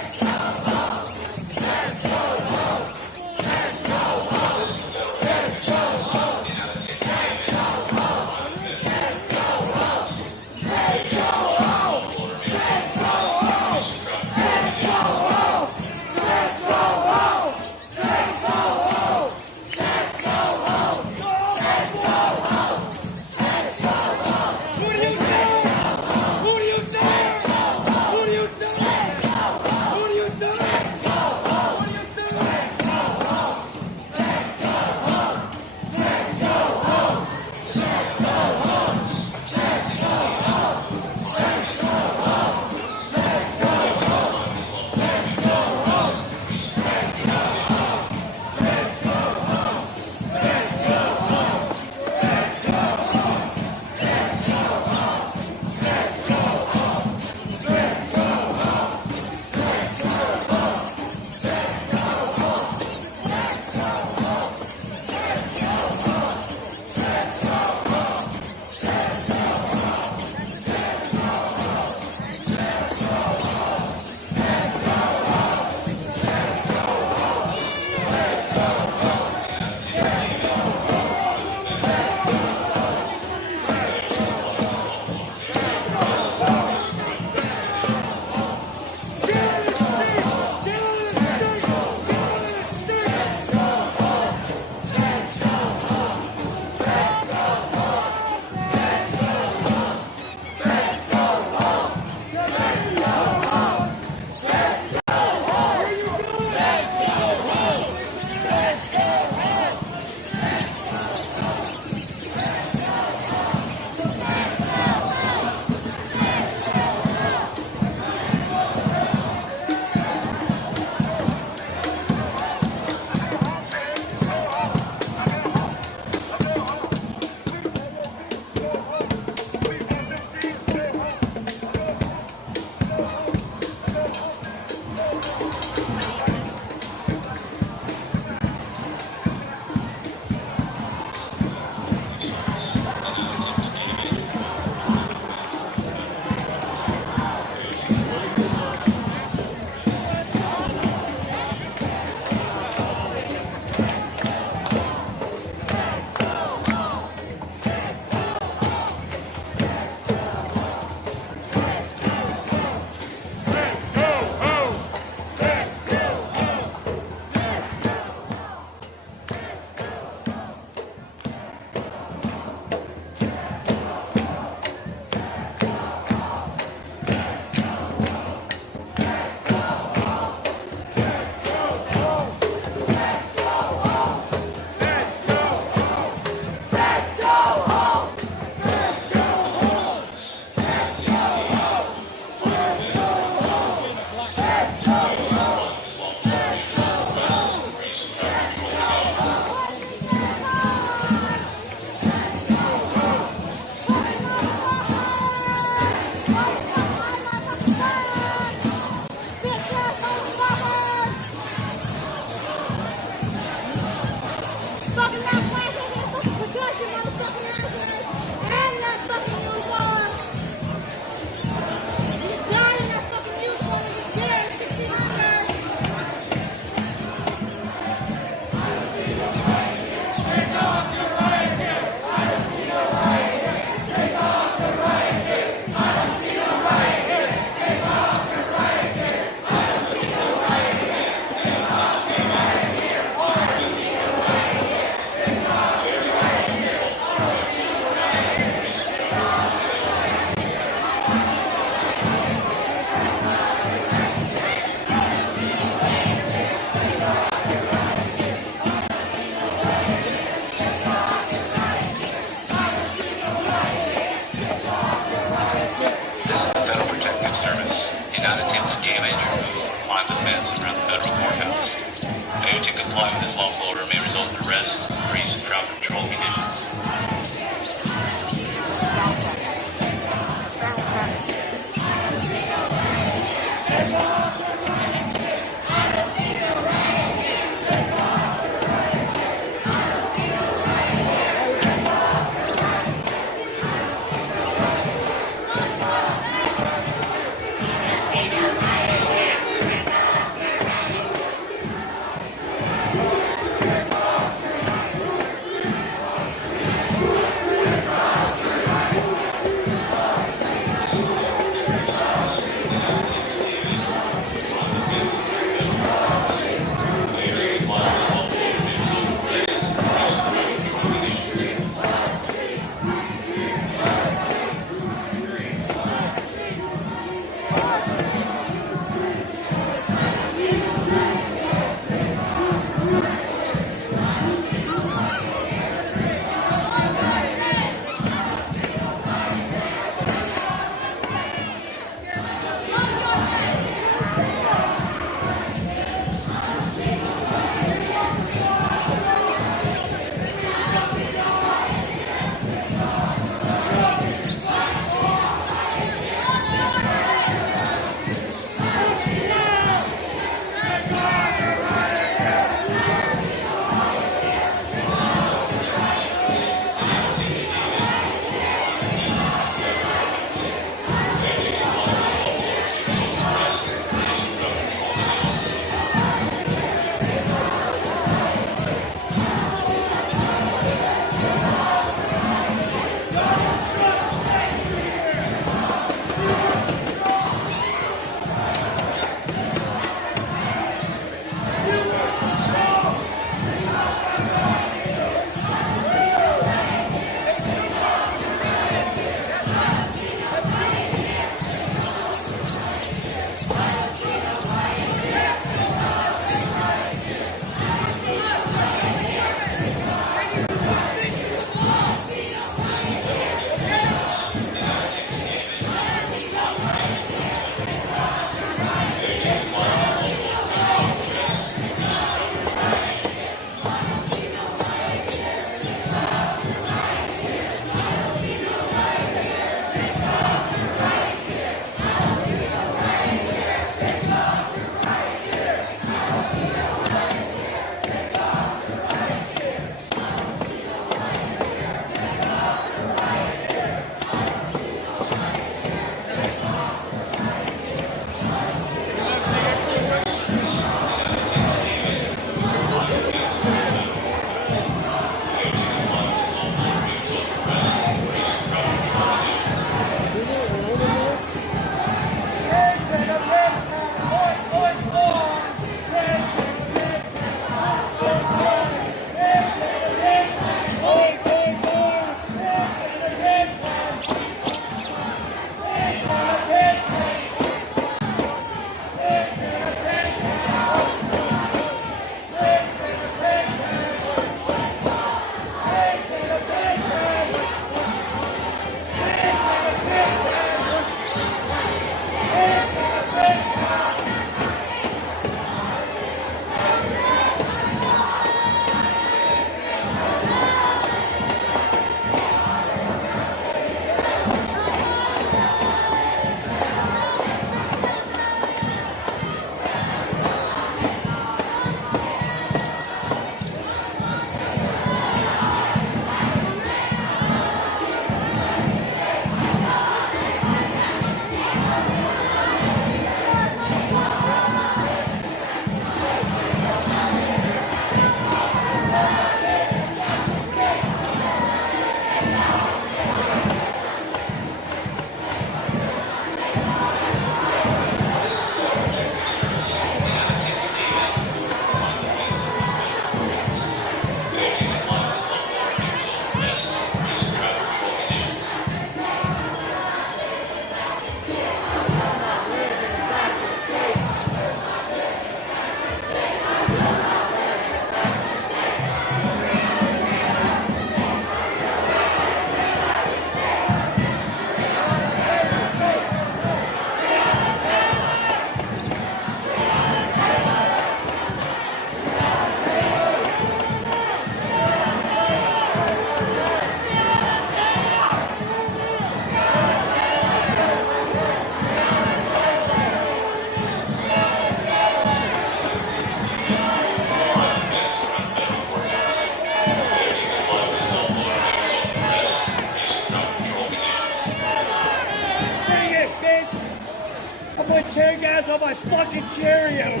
Cheerio.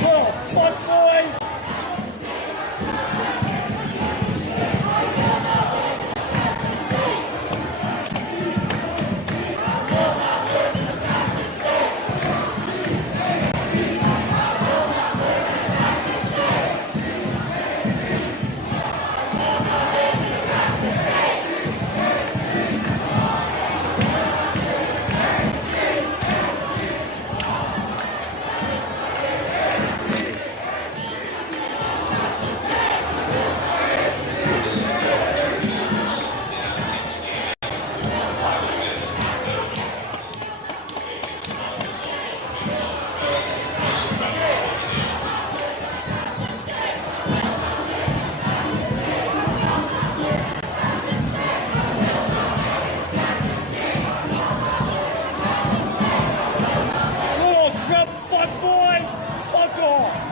Oh, fuck, boys. Oh, Trump, fuck, boys. Fuck off.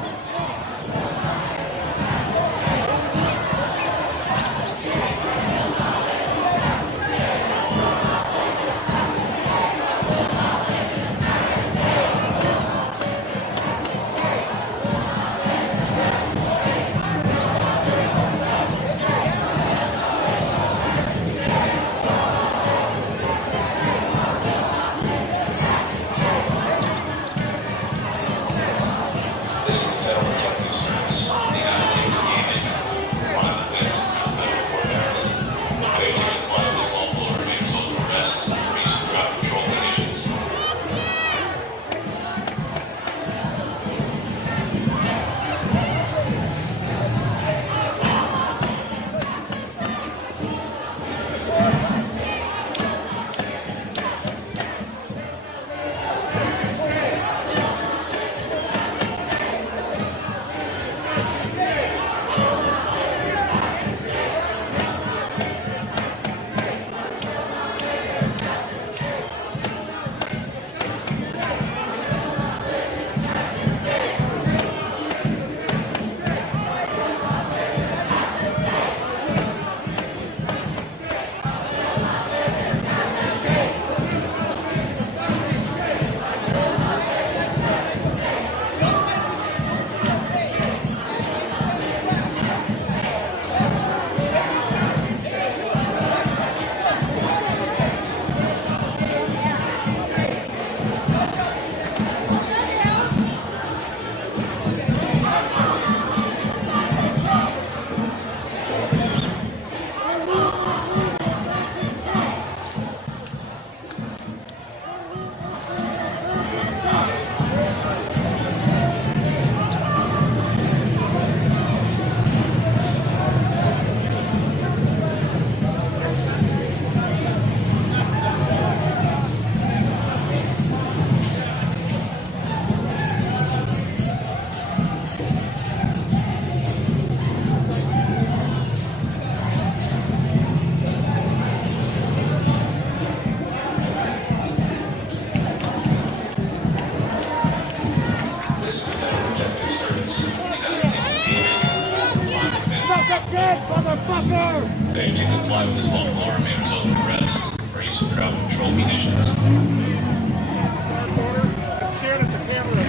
Motherfucker! Failure to comply with this lawful order may result in arrest for use of crowd control munitions. Staring at the camera.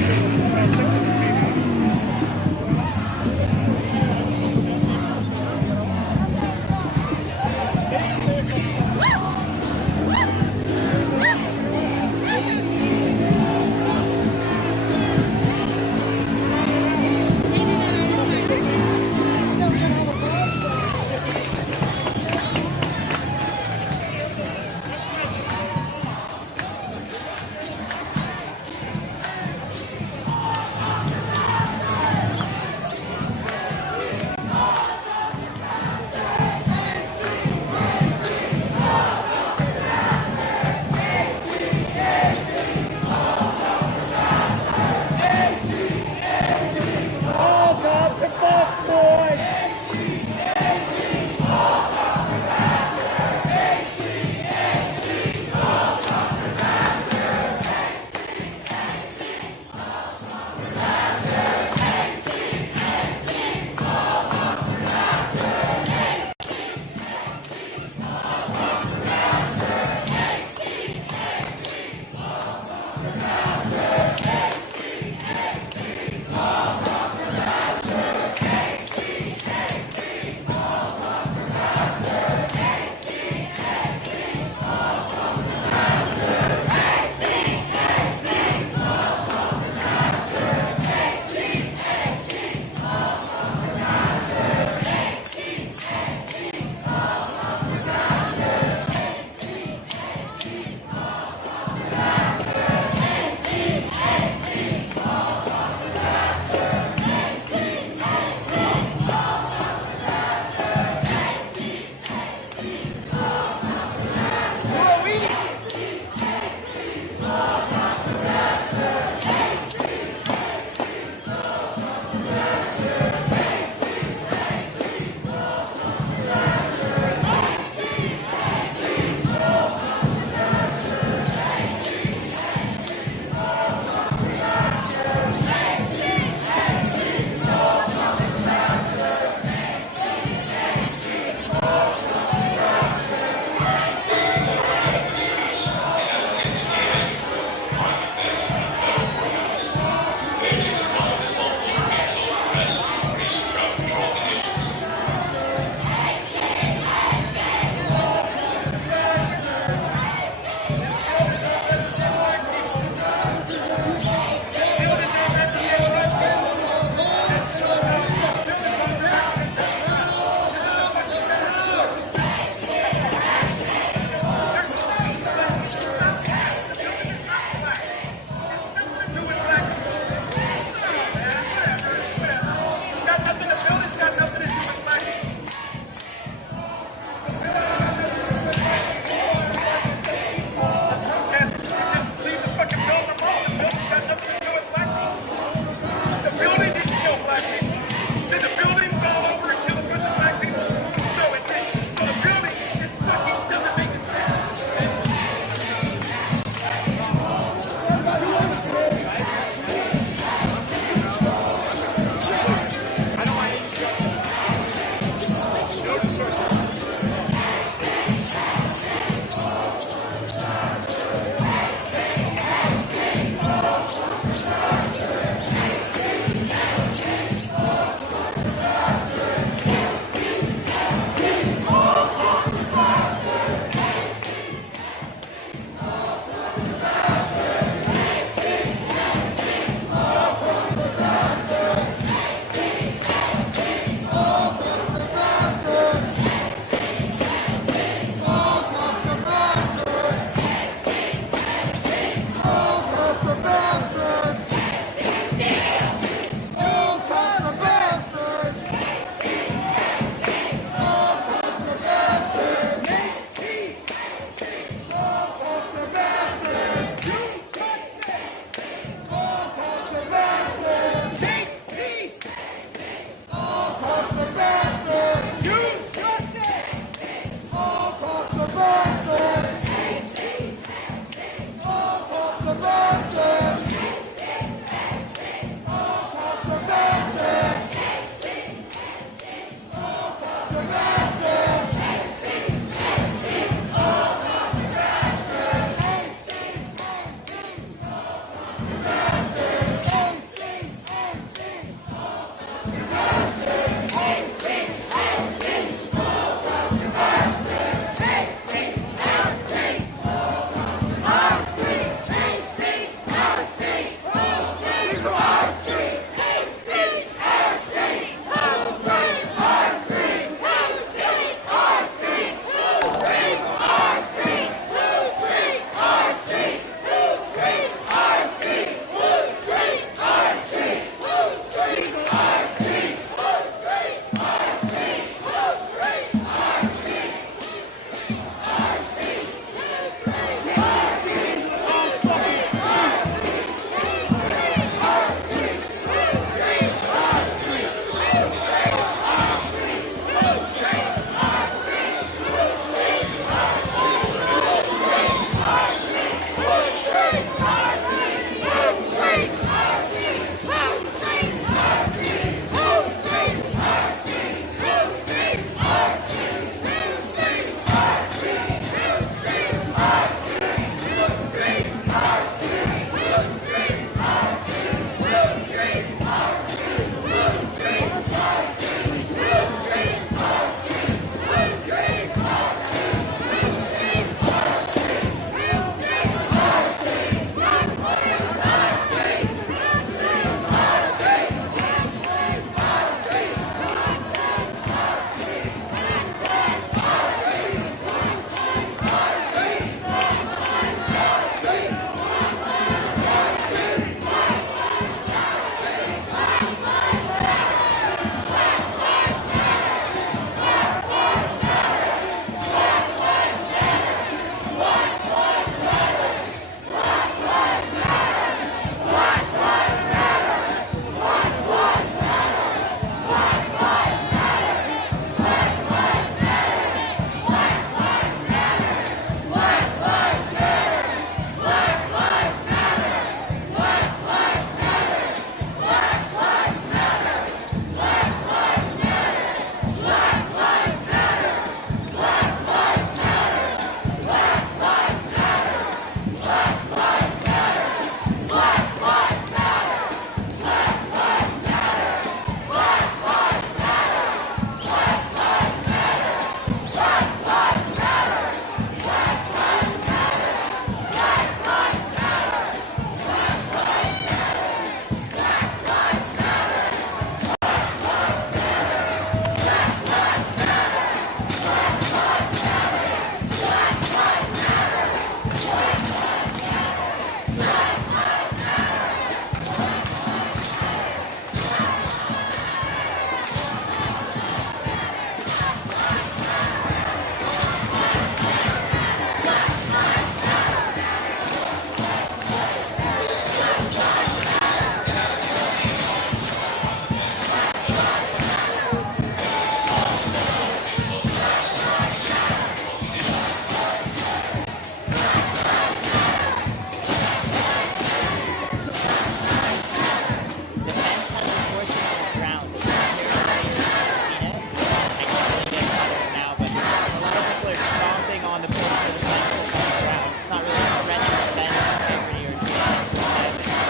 on the court for the fence around. It's not really stretching the fence integrity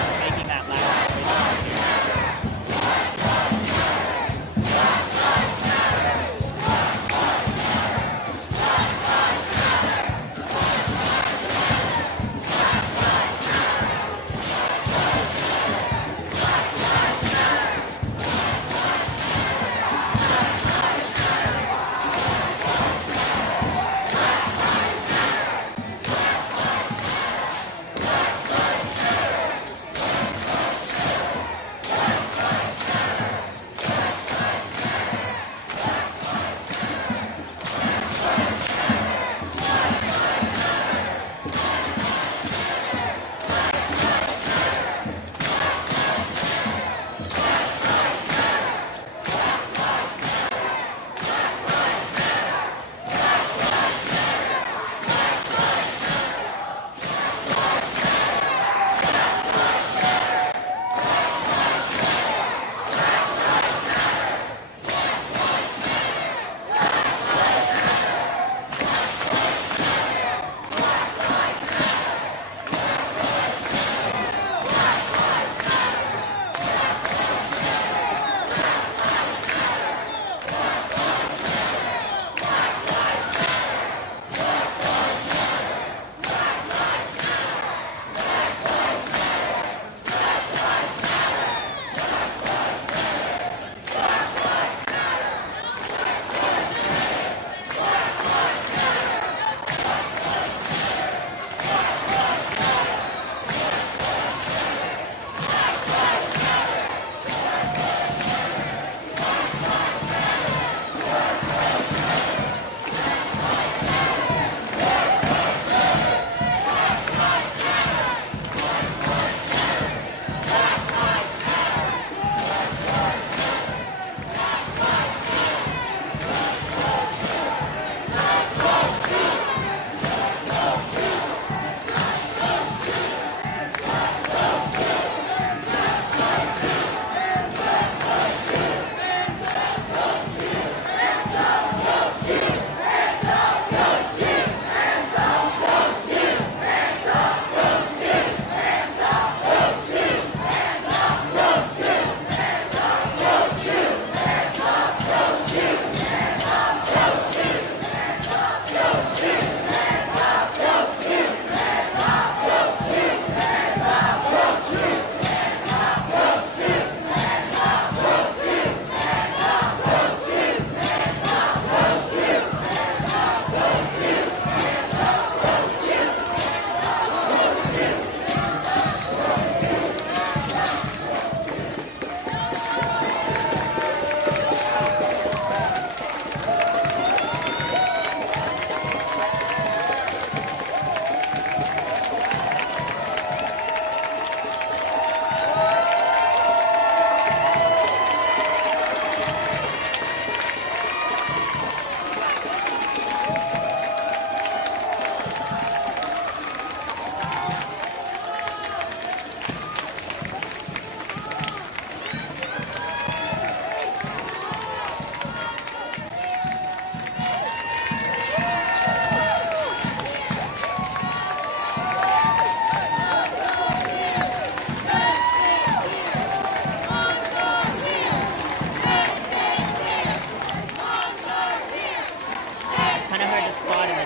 or making that last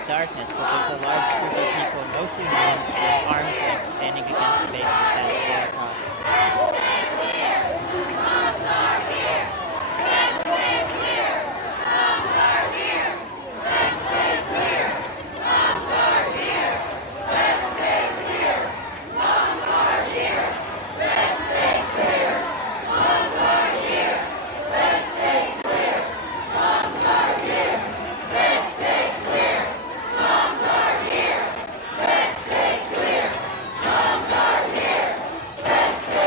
darkness, but there's a large group of people, mostly men, with arms like standing against the base of the fence there across. Let's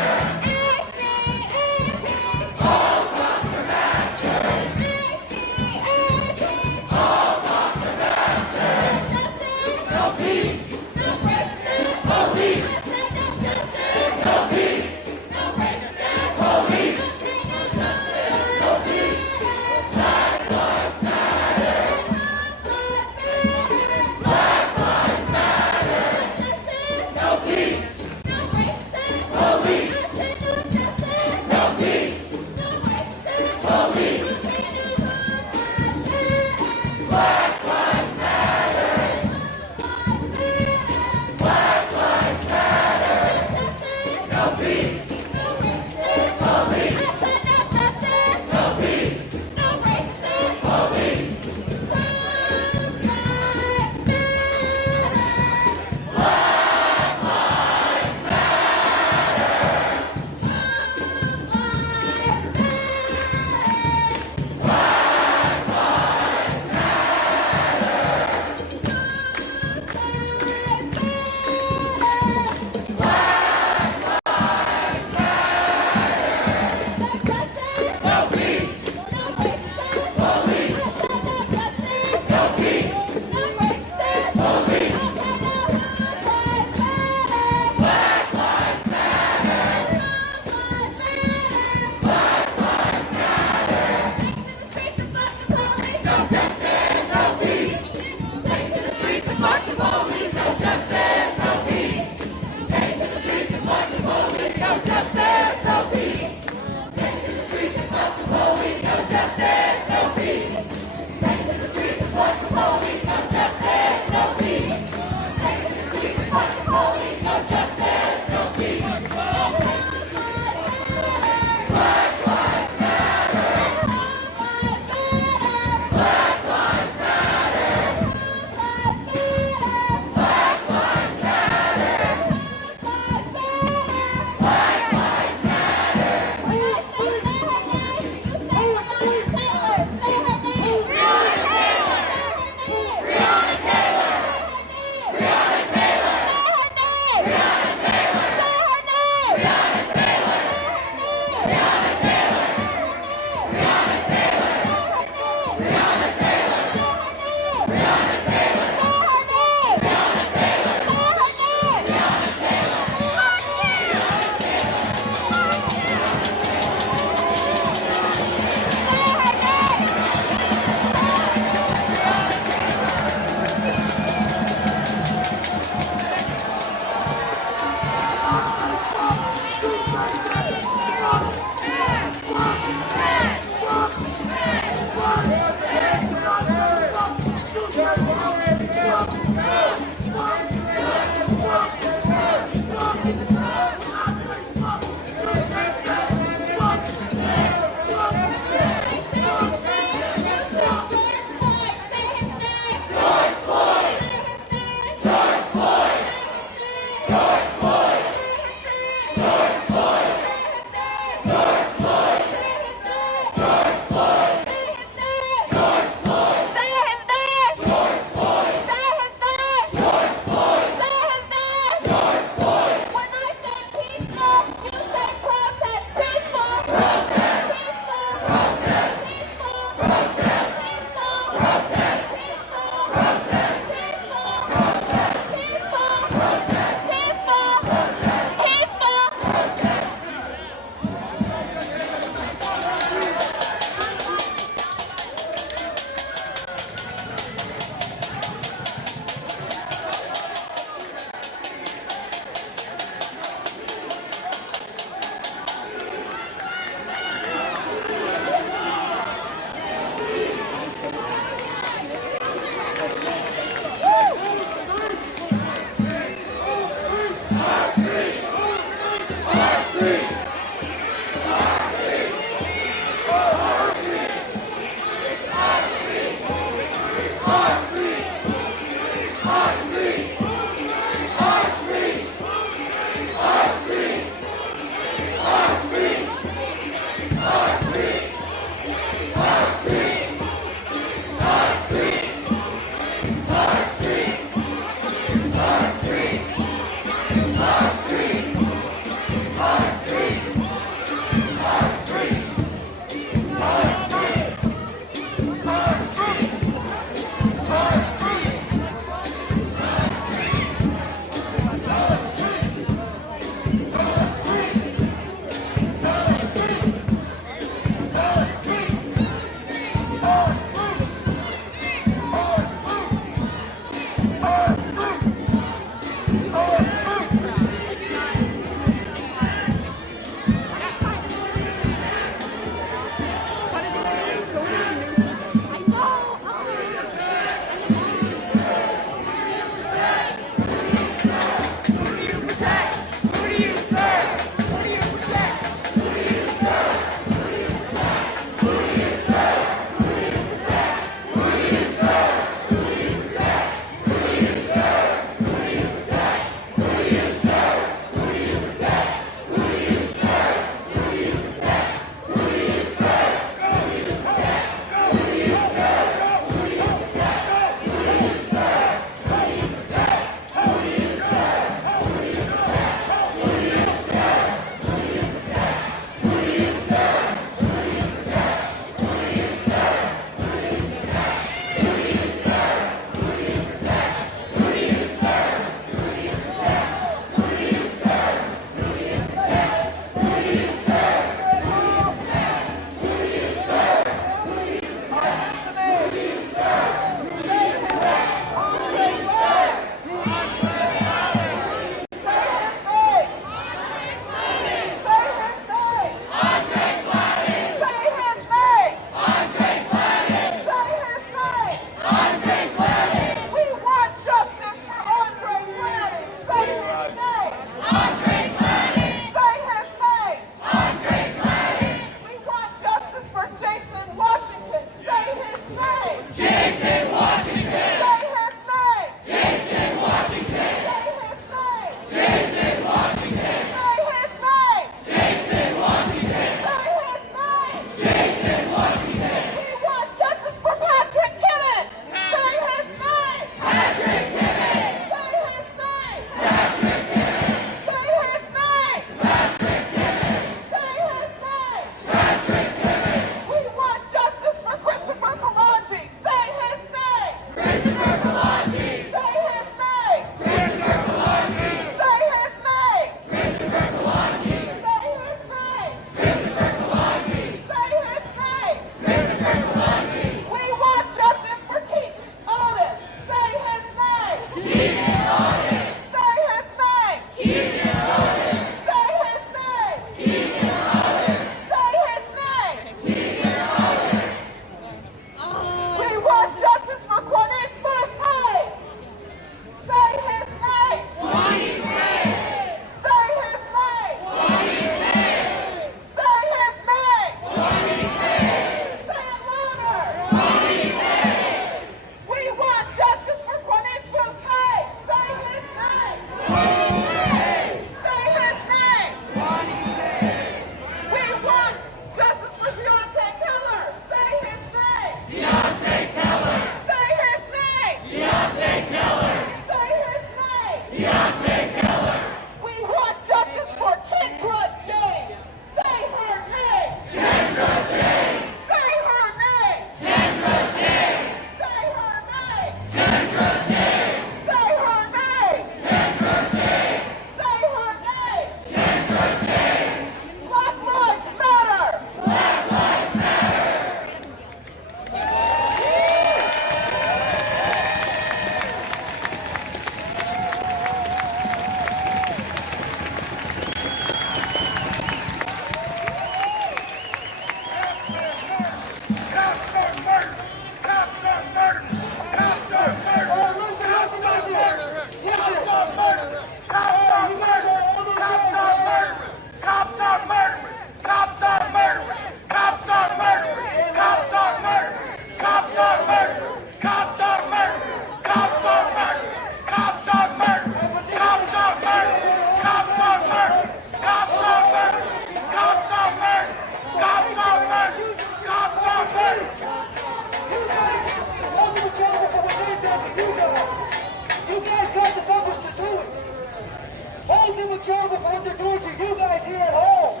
accountable for what they're doing to you guys here at home.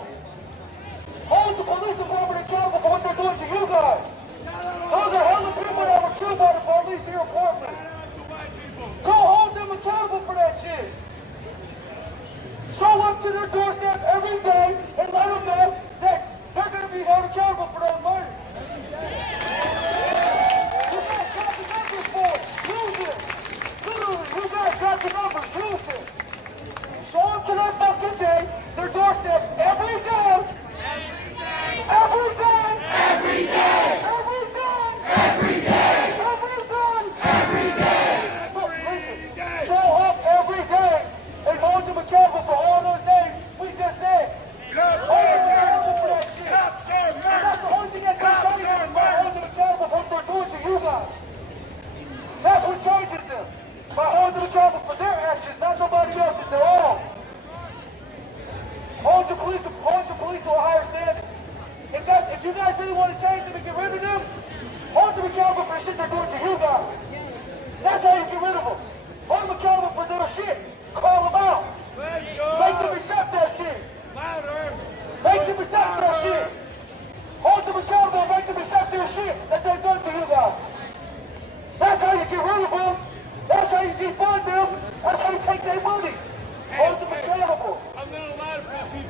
Hold the police department accountable for what they're doing to you guys. Those are hella people that were killed by the police here in Portland. Go hold them accountable for that shit. Show up to their doorstep every day and let them know that they're going to be held accountable for their murder. You guys got the numbers for it. Use it. Literally, you guys got the numbers. Use it. Show up to their fucking day, their doorstep every day,